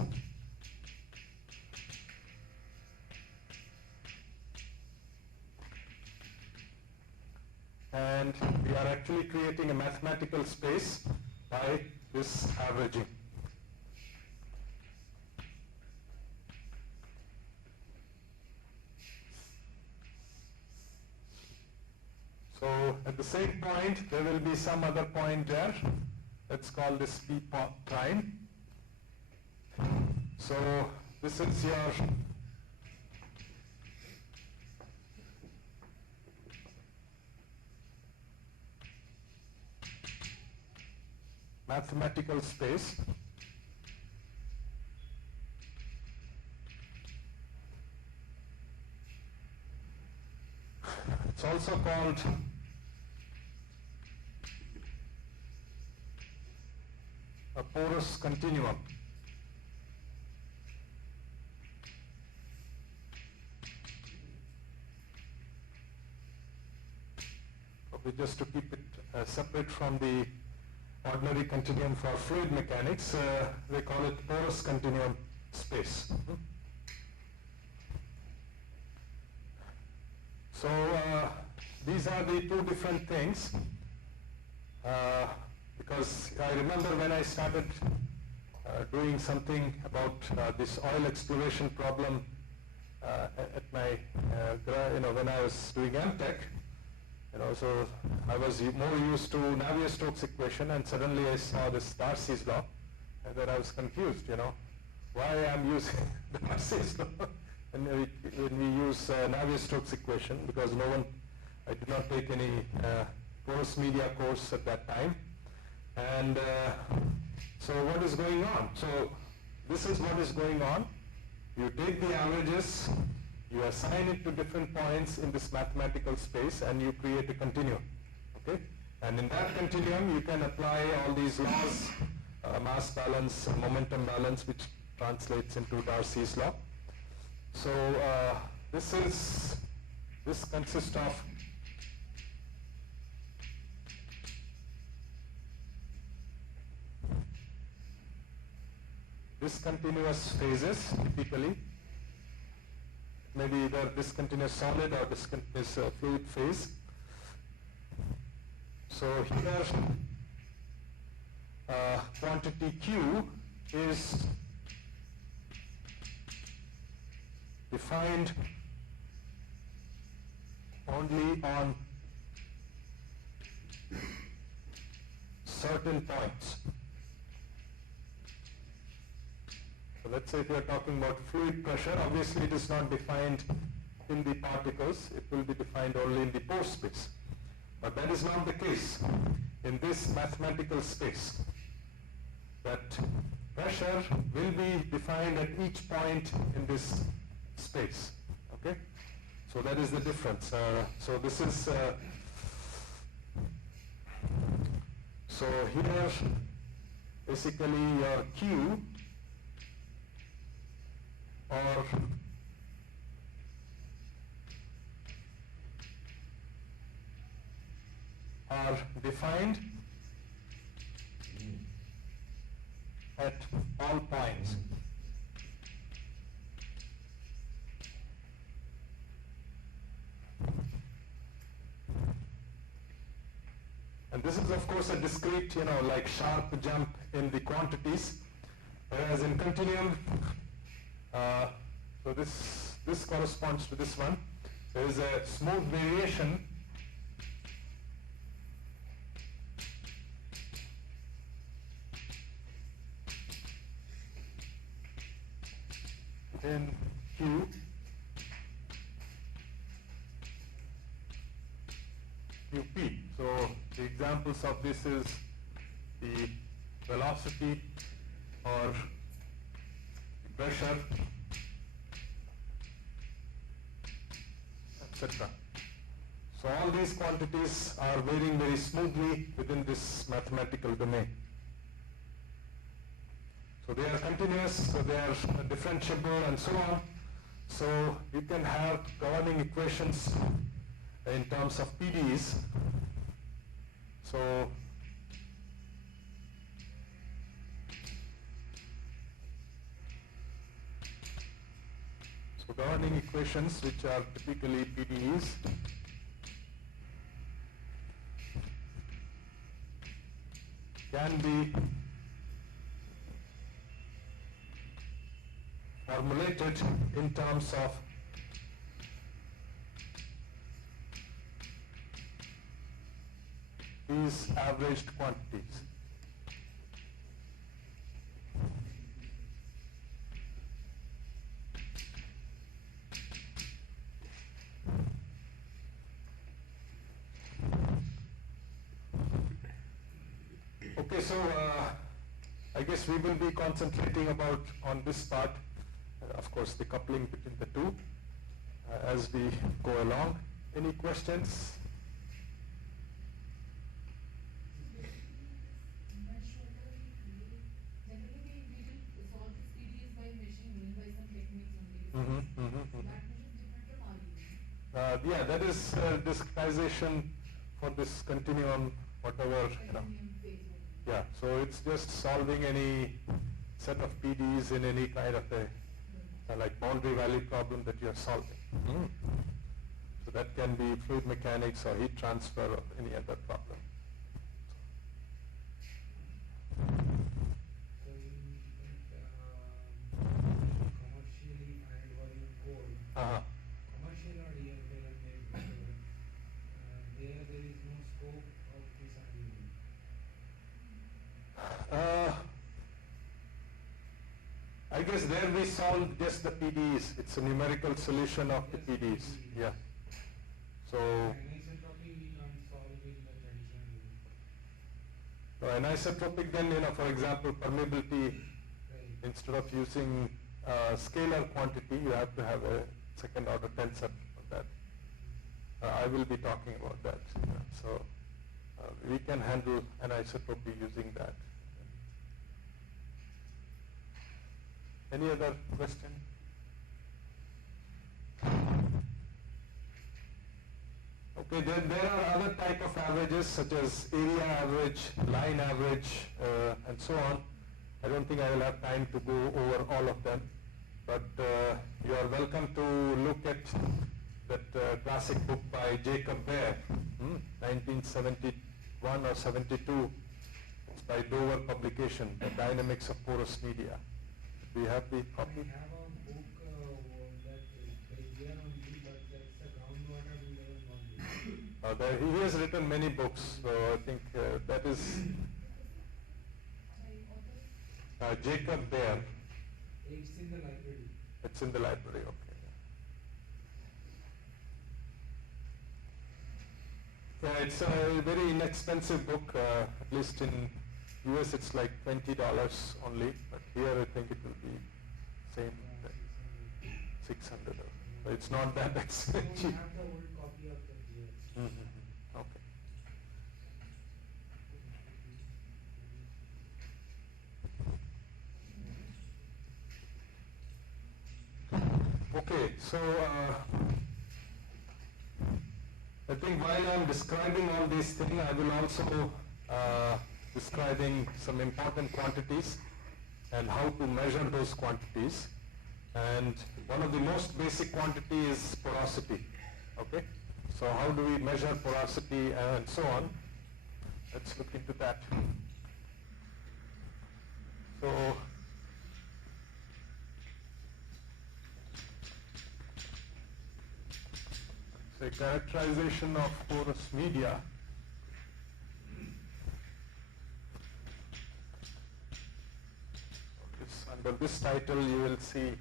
And we are actually creating a mathematical space by this averaging. So at the same point, there will be some other point there. Let's call this P prime. So this is your mathematical space. It's also called a porous continuum. Okay, just to keep it separate from the ordinary continuum for fluid mechanics, they call it porous continuum space. So these are the two different things, because I remember when I started doing something about this oil exploration problem at my, when I was doing MTech. So I was more used to Navier-Stokes equation, and suddenly I saw this Darcy's law, and then I was confused, why I'm using Darcy's law when we use Navier-Stokes equation, because I did not take any porous media course at that time. And so what is going on? So this is what is going on. You take the averages, you assign it to different points in this mathematical space, and you create a continuum. Okay? And in that continuum, you can apply all these laws, mass balance, momentum balance, which translates into Darcy's law. So this consists of discontinuous phases, typically. Maybe either discontinuous solid or discontinuous fluid phase. So here, quantity Q is defined only on certain points. So let's say if we are talking about fluid pressure, obviously it is not defined in the particles, it will be defined only in the pore space. But that is not the case in this mathematical space. That pressure will be defined at each point in this space. Okay? So that is the difference. So this is, so here basically your Q are defined at all points. And this is of course a discrete, like sharp jump in the quantities. Whereas in continuum, so this corresponds to this one. There is a smooth variation in Q, QP. So the examples of this is the velocity or the pressure, etc. So all these quantities are varying very smoothly within this mathematical domain. So they are continuous, so they are differentiable and so on. So you can have governing equations in terms of PDEs. So governing equations which are typically PDEs can be formulated in terms of these averaged quantities. Okay, so I guess we will be concentrating on this part, of course the coupling between the two as we go along. Any questions? Yeah, that is discretization for this continuum, whatever, Yeah, so it's just solving any set of PDEs in any kind of a like boundary value problem that you are solving. So that can be fluid mechanics or heat transfer or any other problem. So commercially high volume coal, commercial or real made, there is no scope of this argument. I guess there we solve just the PDEs. It's a numerical solution of the PDEs. Yeah. So Anisotropy we can't solve in the traditional way. Anisotropic then, for example, permeability, Right. instead of using scalar quantity, you have to have a second order tensor for that. I will be talking about that. So we can handle anisotropy using that. Any other question? Okay, then there are other type of averages such as area average, line average, and so on. I don't think I will have time to go over all of them, but you are welcome to look at that classic book by Jacob Behr, 1971 or 72. It's by Dover Publication, The Dynamics of Porous Media. Do you have the copy? I have a book that is there on you, but that's a groundwater level knowledge. He has written many books, so I think that is Jacob Behr. It's in the library. It's in the library, okay. Yeah, it's a very inexpensive book, at least in US it's like $20 only, but here I think it will be same, 600. So it's not that I expensive. don't have the old copy of the GX. Okay. Okay, so I think while I'm describing all these things, I will also describing some important quantities and how to measure those quantities. And one of the most basic quantity is porosity. Okay, so how do we measure porosity and so on? let's look into that. So, say characterization of porous media. Under this title you will see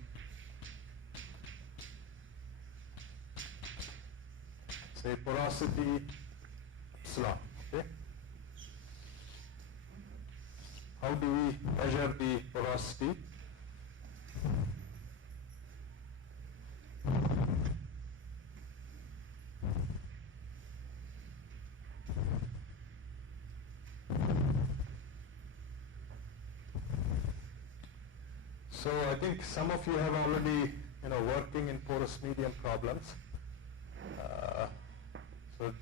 say porosity epsilon. Okay? How do we measure the porosity? So I think some of you have already, working in porous medium problems. So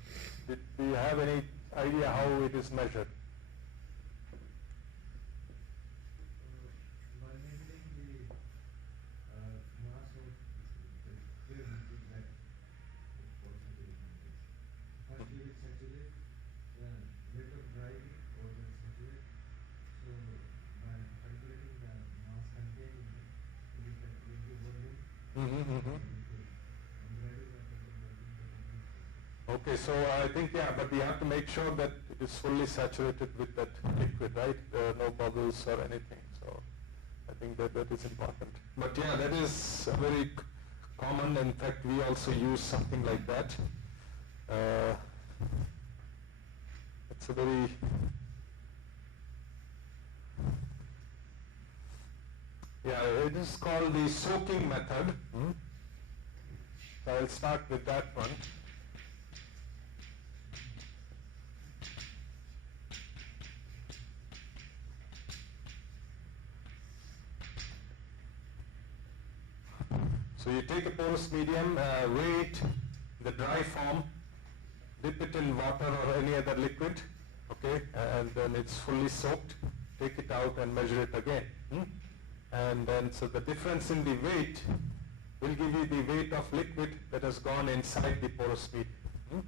do you have any idea how it is measured? By measuring the mass of the film that porosity is measured. First you will saturate, then rate of drying or then saturate. So by calculating the mass contained in it, it is the volume. Okay, so I think, but we have to make sure that it is fully saturated with that liquid, right? No bubbles or anything. So I think that is important. But yeah, that is very common. In fact, we also use something like that. It's a very it is called the soaking method. So I'll start with that one. So you take a porous medium, weigh it in the dry form, dip it in water or any other liquid, okay, and then it's fully soaked, take it out and measure it again. And then so the difference in the weight will give you the weight of liquid that has gone inside the porous medium.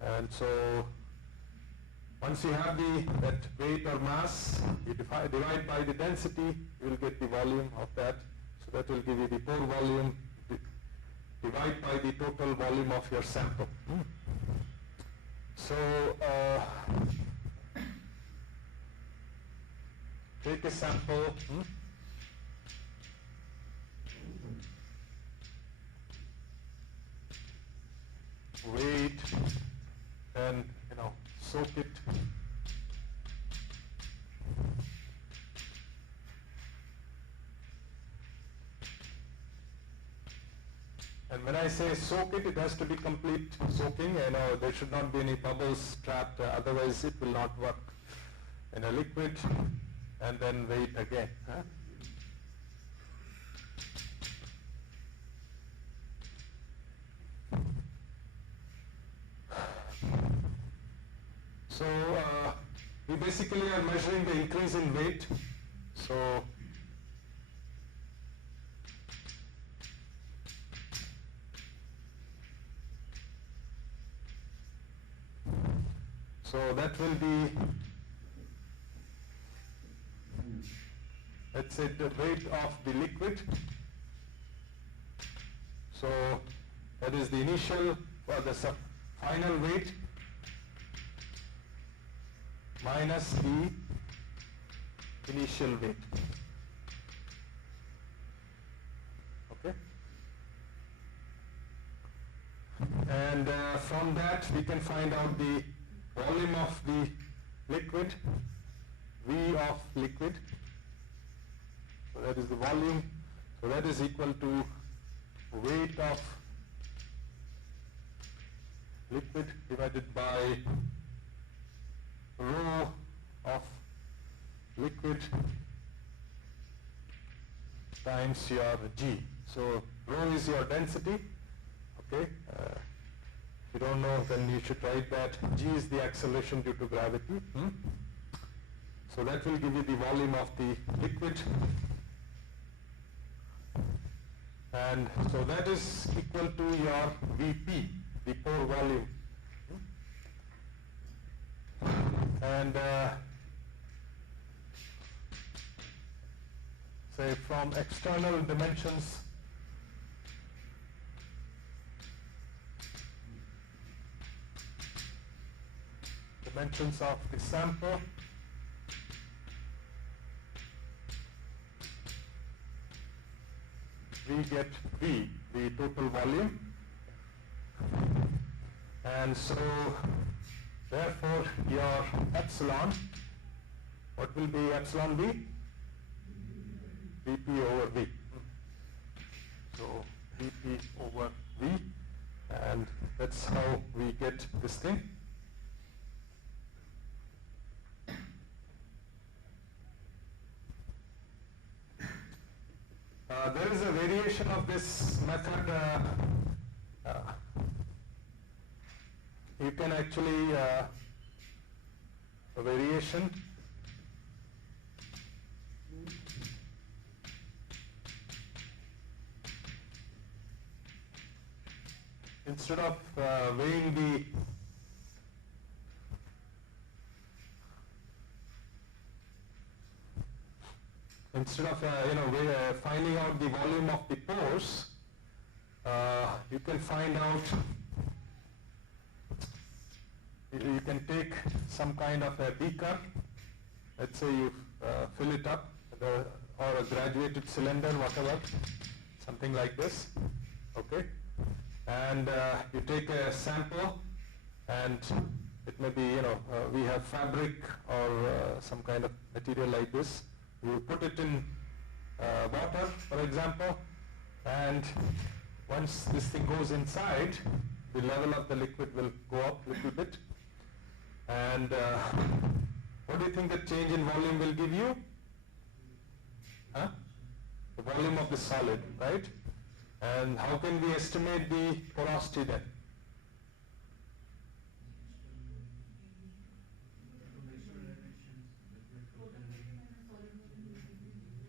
And so once you have that weight or mass, you divide by the density, you will get the volume of that. So that will give you the pore volume, divide by the total volume of your sample. So take a sample. Weigh it and soak it. And when I say soak it, it has to be complete soaking. There should not be any bubbles trapped, otherwise it will not work. In a liquid, and then weigh it again. So we basically are measuring the increase in weight. So that will be, let's say, the weight of the liquid. So that is the initial or the final weight minus the initial weight. Okay? And from that we can find out the volume of the liquid, V of liquid. So that is the volume. So that is equal to weight of liquid divided by rho of liquid times your G. So rho is your density. Okay. If you don't know, then you should write that. G is the acceleration due to gravity. So that will give you the volume of the liquid. And so that is equal to your VP, the pore volume. and say from external dimensions of the sample, we get V, the total volume, and so therefore your epsilon, what will be epsilon B? Vp over V. So Vp over V, and that's how we get this thing. There is a variation of this method. You can actually, a variation, instead of weighing the finding out the volume of the pores, you can find out, you can take some kind of a beaker, let's say you fill it up, or a graduated cylinder, whatever, something like this, okay, and you take a sample, and it may be, we have fabric or some kind of material like this. You put it in water, for example, and once this thing goes inside, the level of the liquid will go up a little bit. And what do you think the change in volume will give you? Huh? The volume of the solid, right? And how can we estimate the porosity then?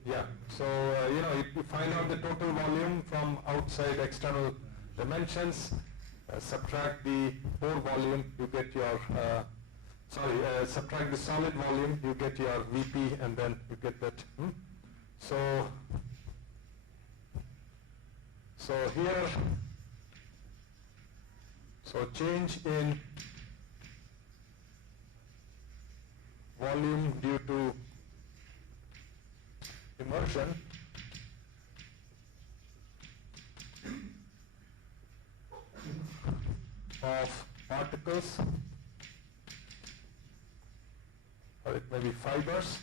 Yeah, so if you find out the total volume from outside external dimensions, subtract the pore volume, you get your, subtract the solid volume, you get your Vp, and then you get that. So here, change in volume due to immersion of particles, or it may be fibers.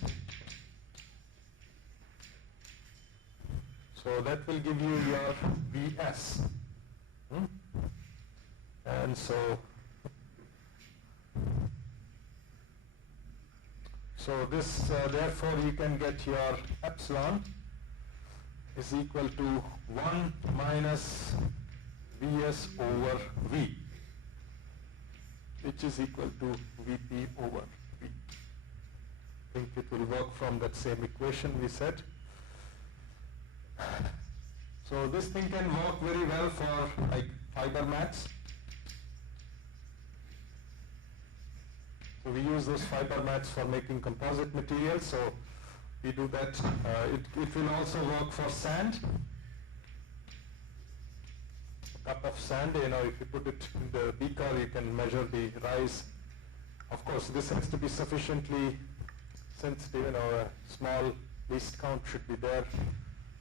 So that will give you your Vs. And so this, therefore you can get your epsilon is equal to 1 minus Vs over V, which is equal to Vp over V. I think it will work from that same equation we said. So this thing can work very well for like fiber mats. So we use those fiber mats for making composite materials, so we do that. It will also work for sand. A cup of sand, if you put it in the beaker, you can measure the rise. Of course, this has to be sufficiently sensitive, a small least count should be there,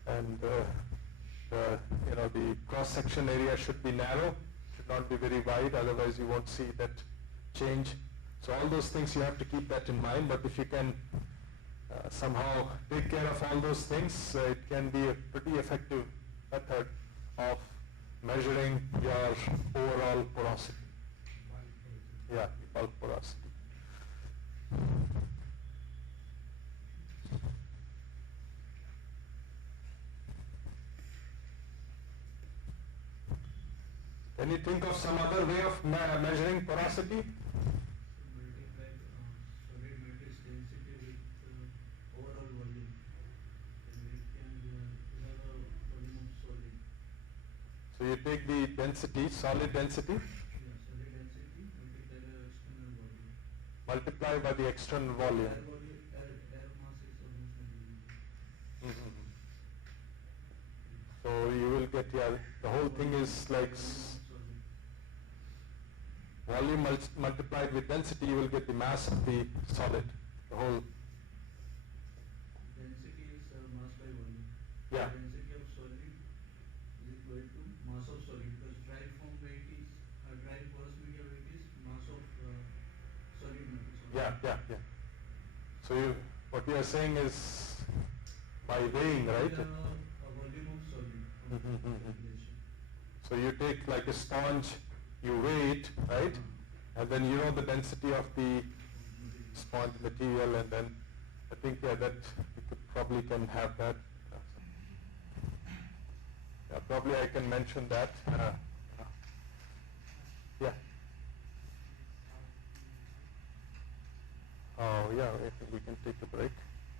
and the cross-section area should be narrow, should not be very wide, otherwise you won't see that change. So all those things you have to keep that in mind, but if you can somehow take care of all those things, it can be a pretty effective method of measuring your overall porosity. Yeah, bulk porosity. Can you think of some other way of measuring porosity? Multiply solid matrix density with overall volume. Then we can have a volume of solid. So you take the density, solid density, Yeah, solid density multiplied by external volume. multiply by the external volume. Air mass is almost negligible. Mhm. So you will get, yeah, the whole thing is like Solid. volume multiplied with density, you will get the mass of the solid, the whole, Density is mass by volume. yeah. Density of solid is equal to mass of solid, because dry form weight is dry porous media weight is mass of solid matter. Yeah. So what you are saying is by weighing, right? The volume of solid from calculation. So you take like a sponge, you weigh it, right? And then you know the density of the sponge material, and then I think that you probably can have that. Yeah, probably I can mention that. Yeah. Oh yeah, I think we can take a break,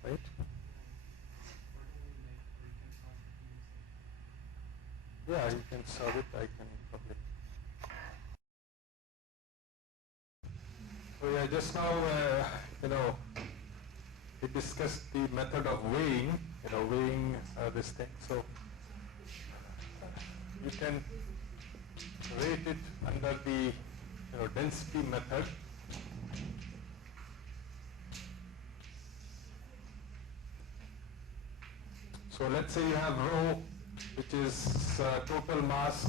right? Yeah, you can serve it. I can probably. So yeah, just now, we discussed the method of weighing, weighing this thing. So you can rate it under the, density method. So let's say you have rho, which is total mass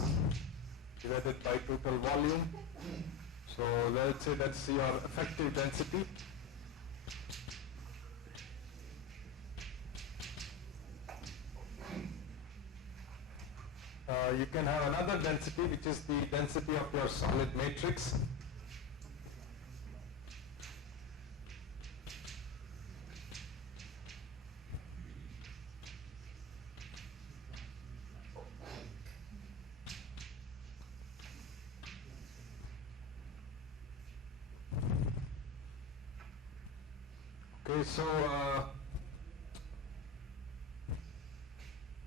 divided by total volume. So let's say that's your effective density. You can have another density, which is the density of your solid matrix. Okay, so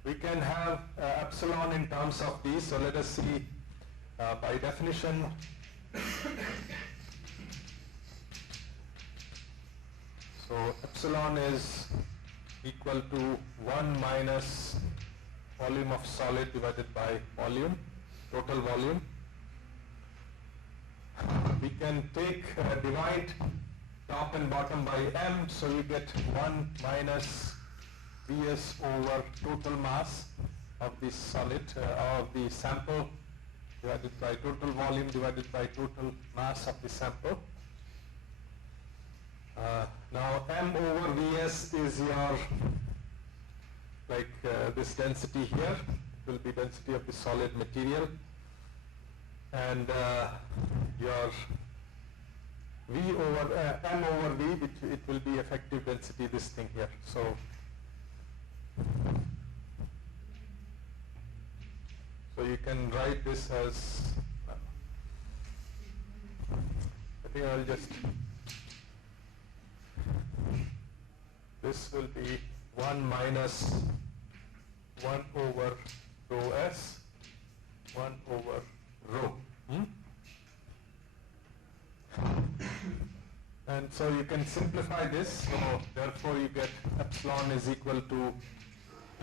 we can have epsilon in terms of these. So let us see by definition. So epsilon is equal to 1 minus volume of solid divided by volume, total volume. We can take divide top and bottom by m, so you get 1 minus Vs over total mass of the solid, of the sample, divided by total volume divided by total mass of the sample. Now m over Vs is your, this density here, it will be density of the solid material, and your V over m over V, which it will be effective density, this thing here. So you can write this as, I think I'll just, this will be 1 minus 1 over rho s, 1 over rho. And so you can simplify this, so therefore you get epsilon is equal to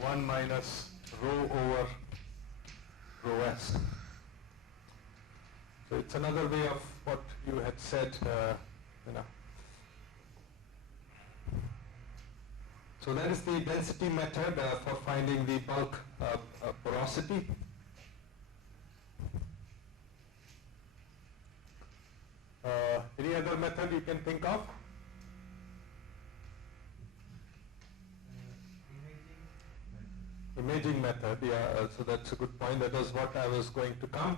1 minus rho over rho s. So it's another way of what you had said, So that is the density method for finding the bulk porosity. Any other method you can think of? Imaging method, yeah, so that's a good point. That was what I was going to come.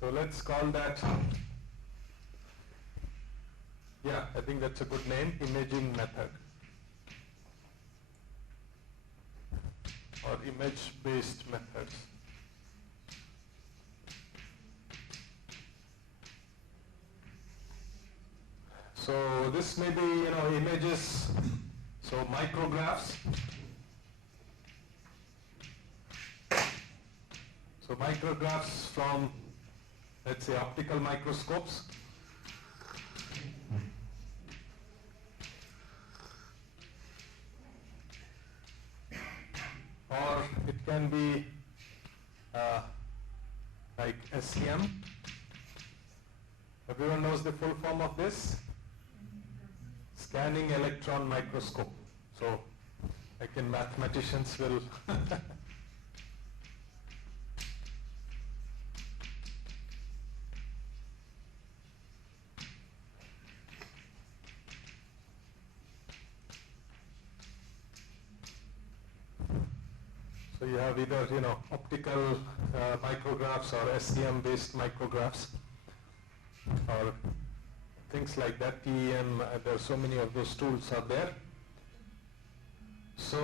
So let's call that, yeah, I think that's a good name, imaging method. Or image-based methods. So this may be, images, so micrographs. So micrographs from let's say optical microscopes. Or it can be like SEM. Everyone knows the full form of this? Scanning electron microscope. So, like in mathematicians will so you have either, optical micrographs or SEM based micrographs or things like that. TEM, there are so many of those tools are there. So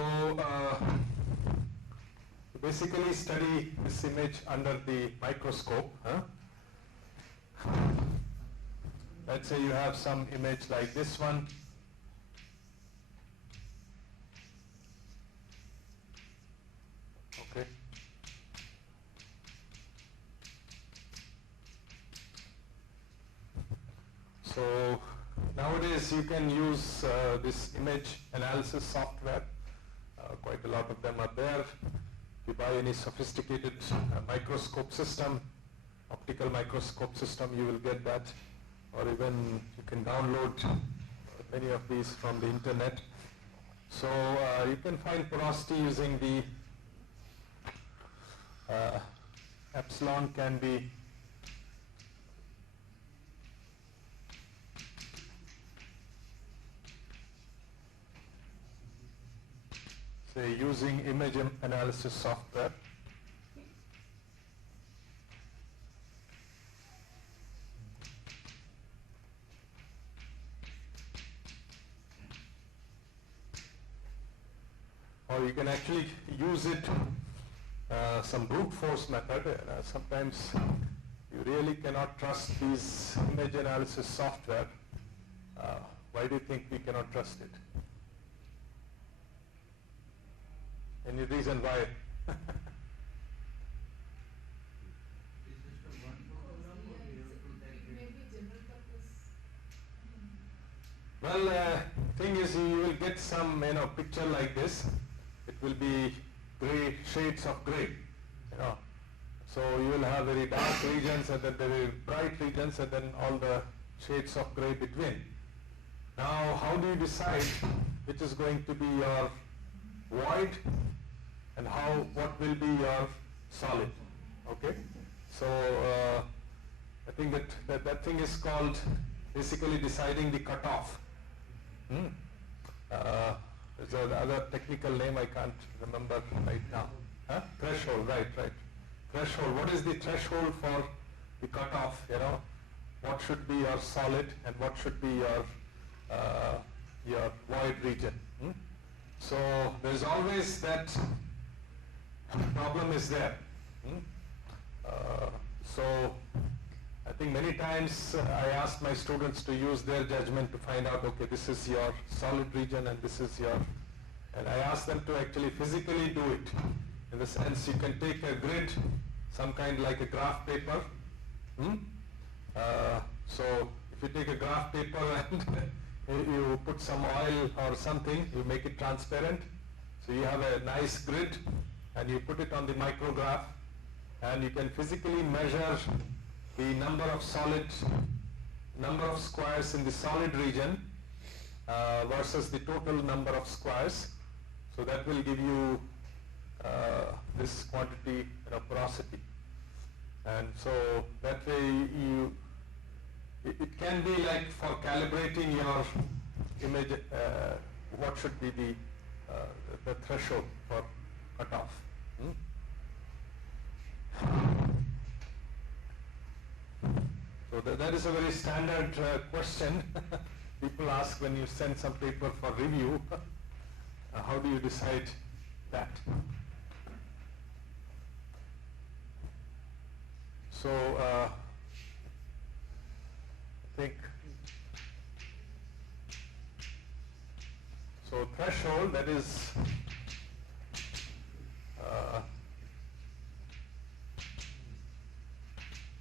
basically study this image under the microscope. Let's say you have some image like this one. Okay. So nowadays you can use this image analysis software. Quite a lot of them are there. If you buy any sophisticated microscope system, optical microscope system, you will get that. Or even you can download many of these from the internet. So you can find porosity using the epsilon can be say using image analysis software. Or you can actually use it some brute force method. Sometimes you really cannot trust these image analysis software. Why do you think we cannot trust it? Any reason why? Is just a one program or we have to take it? Maybe general purpose. Well, thing is, you will get some, picture like this. It will be gray, shades of gray, So you will have very dark regions and then very bright regions and then all the shades of gray between. Now, how do you decide which is going to be your void and what will be your solid? Okay, so I think that thing is called basically deciding the cutoff. There's another technical name I can't remember right now. Threshold, right. Threshold. What is the threshold for the cutoff? What should be your solid and what should be your void region? So there's always that problem is there. So I think many times I ask my students to use their judgment to find out, okay, this is your solid region and this is your, and I ask them to actually physically do it. In the sense you can take a grid, some kind like a graph paper. So if you take a graph paper and you put some oil or something, you make it transparent. So you have a nice grid and you put it on the micrograph and you can physically measure the number of squares in the solid region versus the total number of squares. So that will give you this quantity, porosity. And so that way it can be like for calibrating your image, what should be the threshold for cutoff. So that is a very standard question people ask when you send some paper for review. How do you decide that? So I think so threshold, that is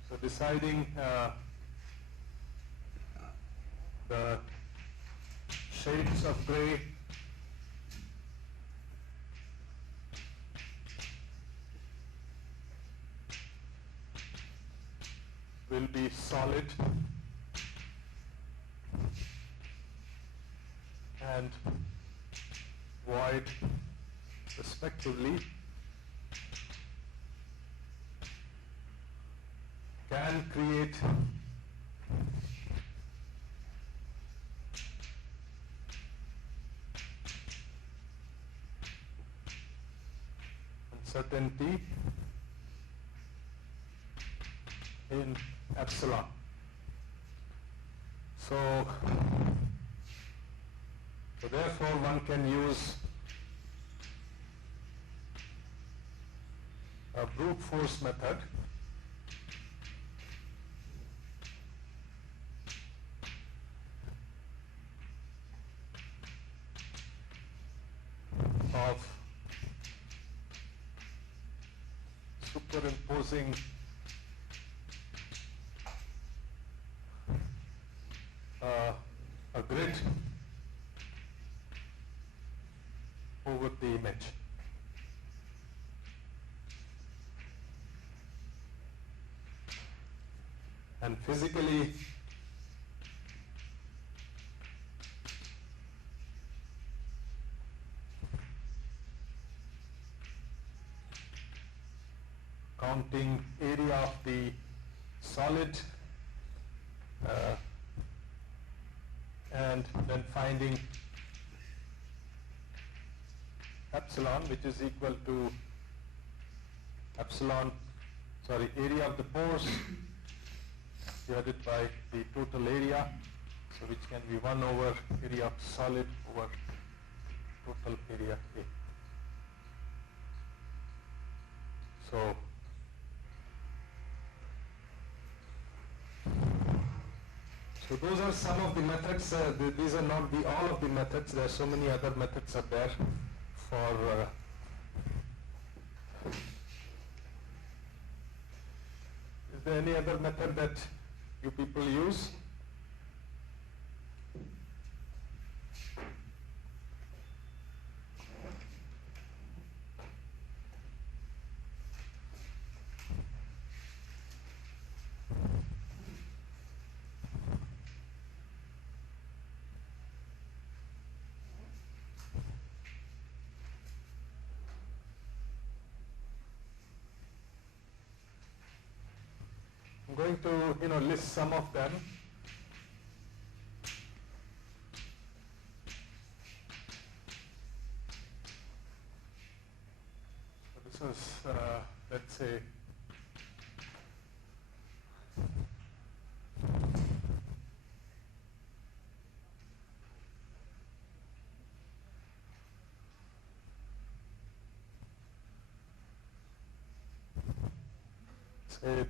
so deciding the shades of gray will be solid and void respectively, can create uncertainty in epsilon. So therefore one can use a brute force method of superimposing a grid over the image. And physically, counting area of the solid and then finding epsilon, which is equal to area of the pores divided by the total area, so which can be 1 over area of solid over total area A. So those are some of the methods. These are not all of the methods. There are so many other methods are there for is there any other method that you people use? I'm going to list some of them. So this is let's say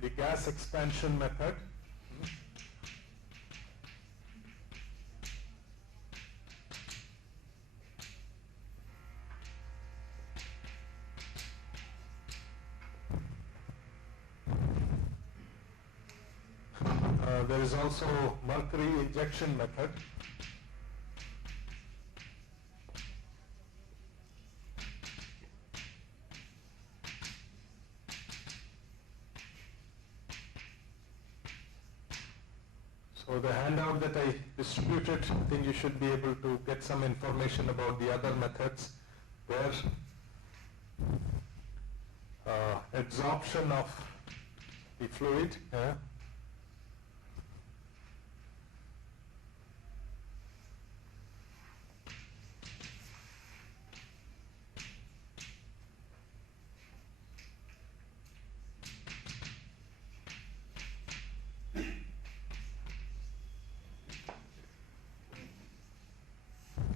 the gas expansion method. There is also mercury injection method. So the handout that I distributed, I think you should be able to get some information about the other methods where absorption of the fluid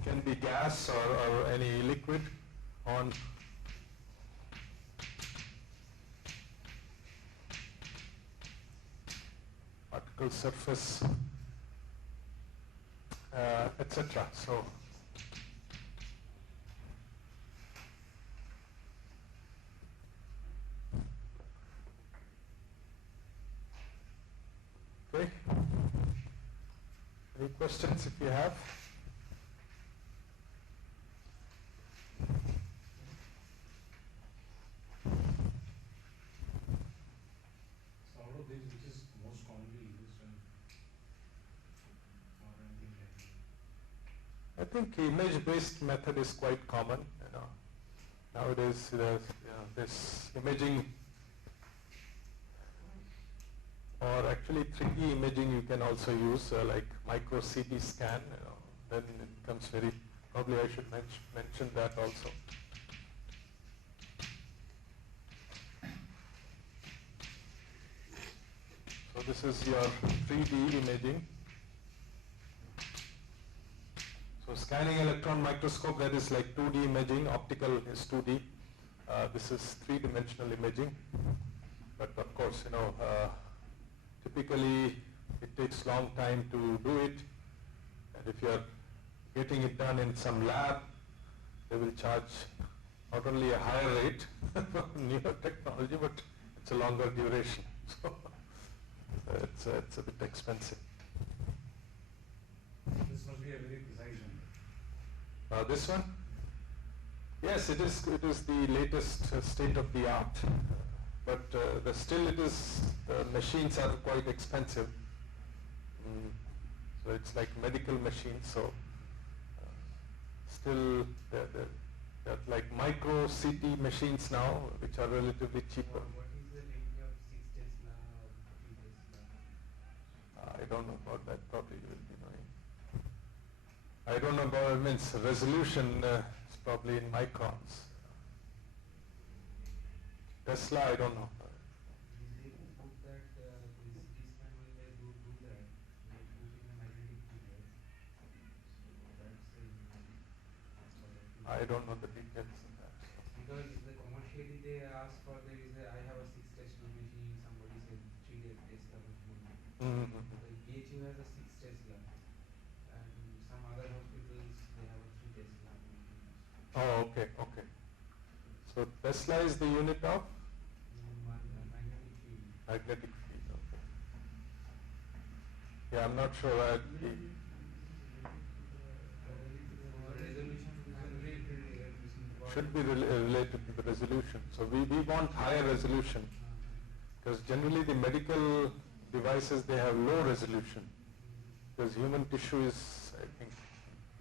can be gas or any liquid on particle surface, etc. So Okay. Any questions if you have? So out of these, which is most commonly used and or anything like that? I think image-based method is quite common. Nowadays this imaging, or actually 3D imaging you can also use, like micro CT scan. Then it becomes very. Probably I should mention that also. So this is your 3D imaging. So scanning electron microscope, that is like 2D imaging. Optical is 2D. This is three-dimensional imaging. But of course, typically it takes long time to do it. And if you are getting it done in some lab, they will charge not only a higher rate for newer technology, but it's a longer duration. So it's a bit expensive. This must be a very precise one. This one? Yes, it is. It is the latest state of the art, but still it is. The machines are quite expensive. So it's like medical machines. So still, they're like micro CT machines now, which are relatively cheaper. What is the range of 6 Tesla or 3 Tesla? I don't know about that. Probably you will be knowing. I don't know about resolution. It's probably in microns. Tesla, I don't know. They put that the CT scan when they do that, they put in a magnetic field. So that's I don't know the details of that. because the commercially they ask for there is a I have a 6 Tesla machine, somebody said 3 Tesla machine. Mm-hmm. The BHU has a 6 Tesla and some other hospitals they have a 3 Tesla machine. Oh, okay, okay. So Tesla is the unit of Magnetic field. magnetic field. Okay. Yeah, I'm not sure. Should be related to the resolution. So we want higher resolution, because generally the medical devices, they have low resolution, because human tissue is, I think,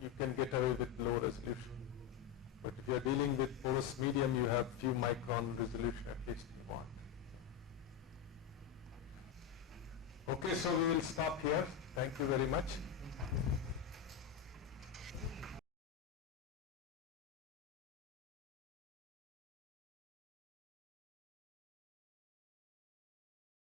you can get away with low resolution. But if you are dealing with porous medium, you have few micron resolution at least you want. Okay, so we will stop here. Thank you very much.